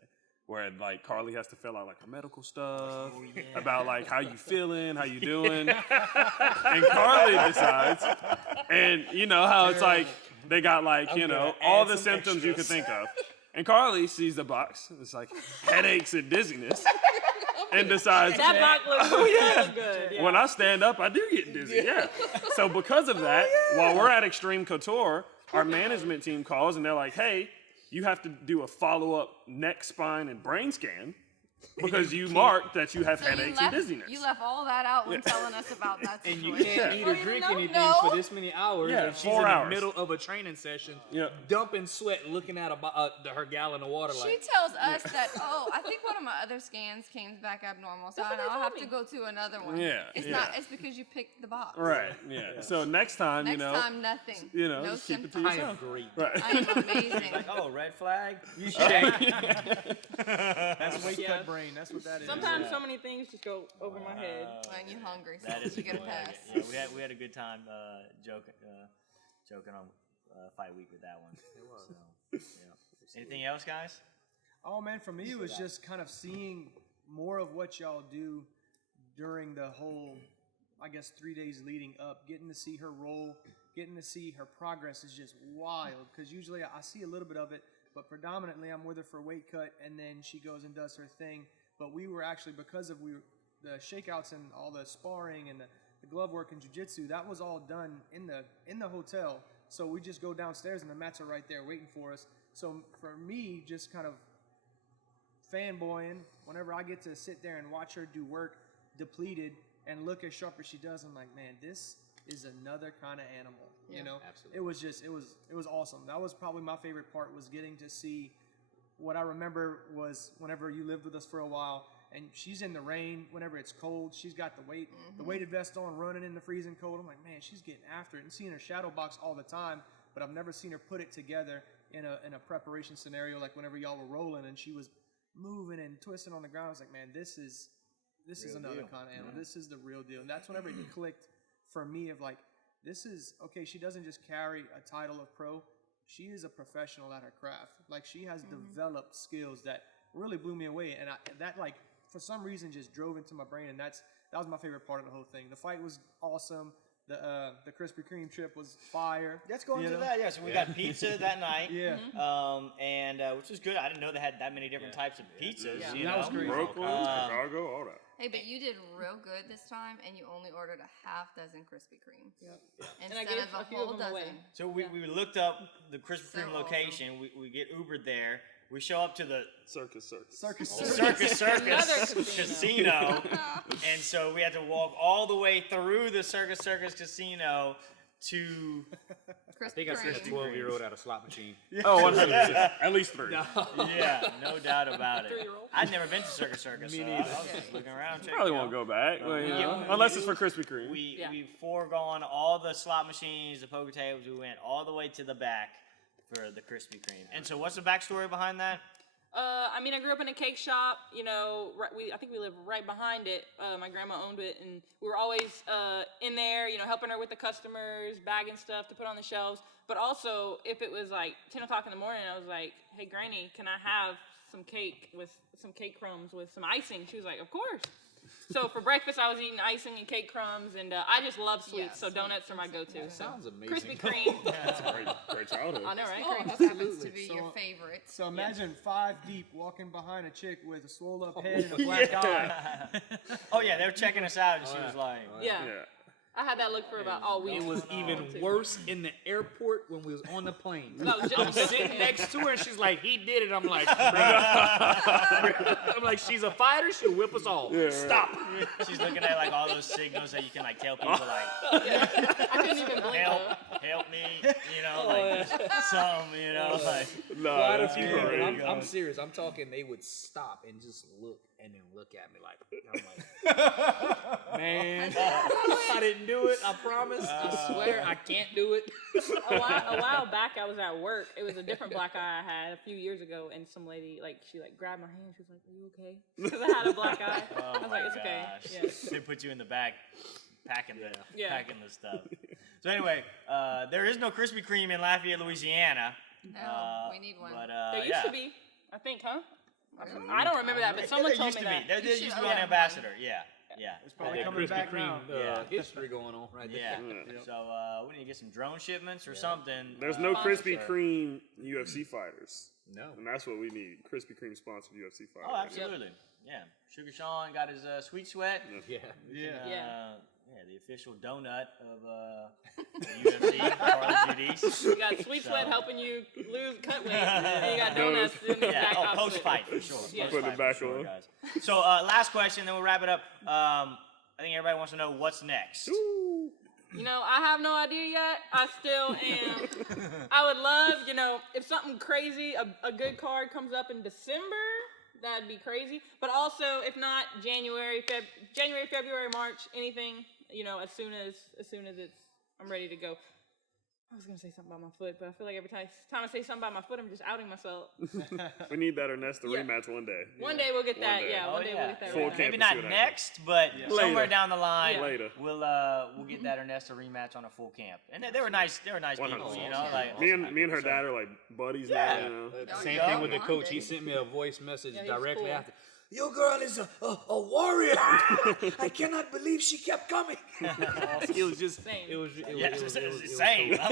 where Carli has to fill out her medical stuff about how you feeling, how you doing, and Carli decides, and you know how it's they got all the symptoms you could think of, and Carli sees the box. It's headaches and dizziness. And decides That box looks really good. Yeah. when I stand up, I do get dizzy. Yeah. So because of that, while we're at Extreme Couture, our management team calls and they're like, "Hey, you have to do a follow-up neck, spine, and brain scan because you marked that you have So headaches and dizziness. you left all that out when telling us about that And you situation. can't eat or drink anything No. for this many hours. Yeah, if she's 4 in hours. the middle of a training session, Yeah. dumping sweat, looking at her gallon of water. She Like, tells us that, I think one of my other scans came back abnormal, so That's what they I'll told have me. to go to another one. Yeah, It's yeah. not, it's because you picked the box. Right. Yeah. So next time, Next you know, time, nothing. No just keep it to symptoms. I am yourself. great. Right. I am amazing. Like, oh, red flag. You should. That's weight Yeah. cut brain. That's what that is. Sometimes so many things just go over my head. When you're hungry, so That is you get a good. pass. Yeah, we had a good time joking on fight week with that one. It was. So, yeah. Anything else, guys? Oh man, for me it was just kind of seeing more of what y'all do during the whole, I guess, 3 days leading up. Getting to see her roll, getting to see her progress is just wild. Because usually I see a little bit of it, but predominantly I'm with her for weight cut, and then she goes and does her thing. But we were actually, because of the shakeouts and all the sparring and the glove work and jiu-jitsu, that was all done in the hotel. So we just go downstairs and the mats are right there waiting for us. So for me, just kind of fanboying, whenever I get to sit there and watch her do work depleted and look as sharp as she does, I'm like, man, this is another kind of animal. You know, absolutely. It was awesome. That was probably my favorite part, was getting to see. What I remember was whenever you lived with us for a while, and she's in the rain whenever it's cold. She's got the weighted vest on, running in the freezing cold. I'm like, man, she's getting after it. And seeing her shadow box all the time, but I've never seen her put it together in a preparation scenario, like whenever y'all were rolling and she was moving and twisting on the ground. I was like, man, this is another kind of animal. This is the real deal. And that's whenever it clicked for me of like, this is okay. She doesn't just carry a title of pro. She is a professional at her craft. Like, she has developed skills that really blew me away. And that, like, for some reason just drove into my brain. And that was my favorite part of the whole thing. The fight was awesome. The Krispy Kreme trip was fire. Let's go into know? that. Yeah, so we got pizza that night. Yeah. And which was good. I didn't know they had that many different types of pizzas. Yeah. You That know? was great. Brooklyn, Chicago, all that. Hey, but you did real good this time, and you only ordered a half dozen Krispy Kremes. Yep. Instead And I gave of a few whole of them away. dozen. So we looked up the Krispy So Kreme awesome. location. We get Ubered there. We show up to the Circus. Circus Another Casino. And so we had to walk all the way through the Circus Casino to I think I seen a Krispy 12-year-old at a slot machine. Oh, 100%. At least 3. yeah, no doubt about it. 3-year-old. I'd never been to Circus, so I was just looking around. checking Probably it won't out. go back, but, you Yeah, know, we- unless it's for Krispy Kreme. We've foregone all the slot machines, the poker tables. We went all the way to the back for the Krispy Kreme. And so, what's the backstory behind that? I mean, I grew up in a cake shop. You know, I think we lived right behind it. My grandma owned it, and we were always in there, you know, helping her with the customers, bagging stuff to put on the shelves. But also, if it was like 10 o'clock in the morning, I was like, "Hey, Granny, can I have some cake with some cake crumbs with some icing?" She was like, "Of course." So for breakfast, I was eating icing and cake crumbs, and I just love sweets, so donuts are my go-to. Sounds amazing. Krispy Kreme. Great childhood. I know, right? Well, this happens to be your So- favorite. So imagine 5 deep walking behind a chick with a swole up head and a black eye. Oh yeah, they were checking us out, and she was like, Yeah. Yeah. I had that look for about all week. It was even worse in the airport when we was on the plane. I was I'm just- sitting next to her and she's like, "He did it." I'm like, "I'm like, she's a fighter. She'll whip us all. Stop." she's looking at like all those signals that you can like tell people like, I couldn't even blink. help me, you know, like some, you know, like. No, Quite a that's few. great. And I'm serious. I'm talking. They would stop and just look and then look at me like, I'm like, man, I didn't do it. I promise. I swear I can't do it. A while back, I was at work. It was a different black eye I had a few years ago, and some lady, like, she like grabbed my hand. She was like, "Are you okay?" Because I had a black eye. Oh I was my like, "It's okay." gosh. Yeah. They put you in the back, packing the stuff. So anyway, there is no Krispy Kreme in Lafayette, Louisiana. No, we need one. But There used to be, I think, huh? I don't remember that, but someone there told used me to be. that. There You used should to be on own Ambassador. Yeah. It's probably That coming Krispy back now. Kreme Yeah. history going on right there. Yeah. So we need to get some drone shipments or something. There's no Krispy sure. Kreme UFC fighters. No. And that's what we need. Krispy Kreme sponsored UFC fighters. Oh, absolutely. Yeah. Sugar Sean got his sweet sweat. Yeah. Yeah. Yeah. Yeah, the official donut of the UFC, Carli Judice. You got Sweet Sweat helping you cut weight, and you got donuts doing the Yeah, exact opposite. post-fight for sure. Yeah. Post-fight Put it for back sure, on. guys. So last question, then we'll wrap it up. I think everybody wants to know what's next. You know, I have no idea yet. I still am. I would love, if something crazy, a good card comes up in December, that'd be crazy. But also, if not, January, February, March, anything, as soon as I'm ready to go. I was gonna say something about my foot, but I feel like every time I say something about my foot, I'm just outing myself. We need that Ernesta Yeah. rematch one day. One day we'll get One that. day. Yeah, Oh, one day yeah. we'll get that. Full rematch. camp. Maybe to see not what happens. next, but somewhere Later. down the line, Yeah. Later. we'll get that Ernesta rematch on a full camp. And they were nice. They were nice people, 100%. like Me and her dad are like buddies Yeah. now. Same Yeah. thing with the coach. He sent me a voice message Yeah, he's directly cool. after. Your girl is a warrior. I cannot believe she kept coming. It was just, Same. it was Yes, it's so same. cool.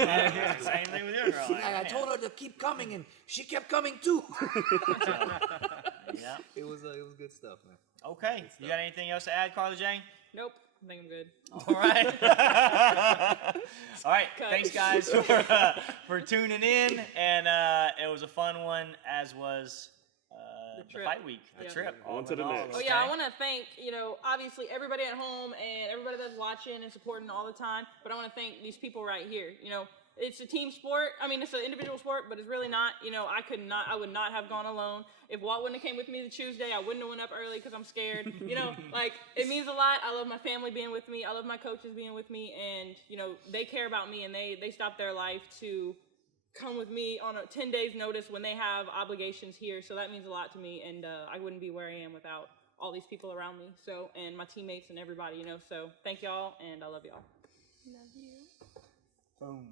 Same thing with your girl. Like, I man. told her to keep coming, and she kept coming too. Yeah. It was good stuff, man. Okay. You got anything else to add, Carla Jane? Nope. I think I'm good. All right. All right. Cut. Thanks, guys, for tuning in. And it was a fun one, as was the trip. fight week, the Yeah. trip. On all to in the all, next. Oh yeah, I okay? want to thank obviously everybody at home and everybody that's watching and supporting all the time. But I want to thank these people right here. It's a team sport. I mean, it's an individual sport, but it's really not. I would not have gone alone. If Walt wouldn't have came with me the Tuesday, I wouldn't have went up early because I'm scared. It means a lot. I love my family being with me. I love my coaches being with me, and they care about me and they stop their life to come with me on a 10 days notice when they have obligations here. So that means a lot to me, and I wouldn't be where I am without all these people around me. So, and my teammates and everybody, so thank y'all, and I love y'all. Love you. Boom.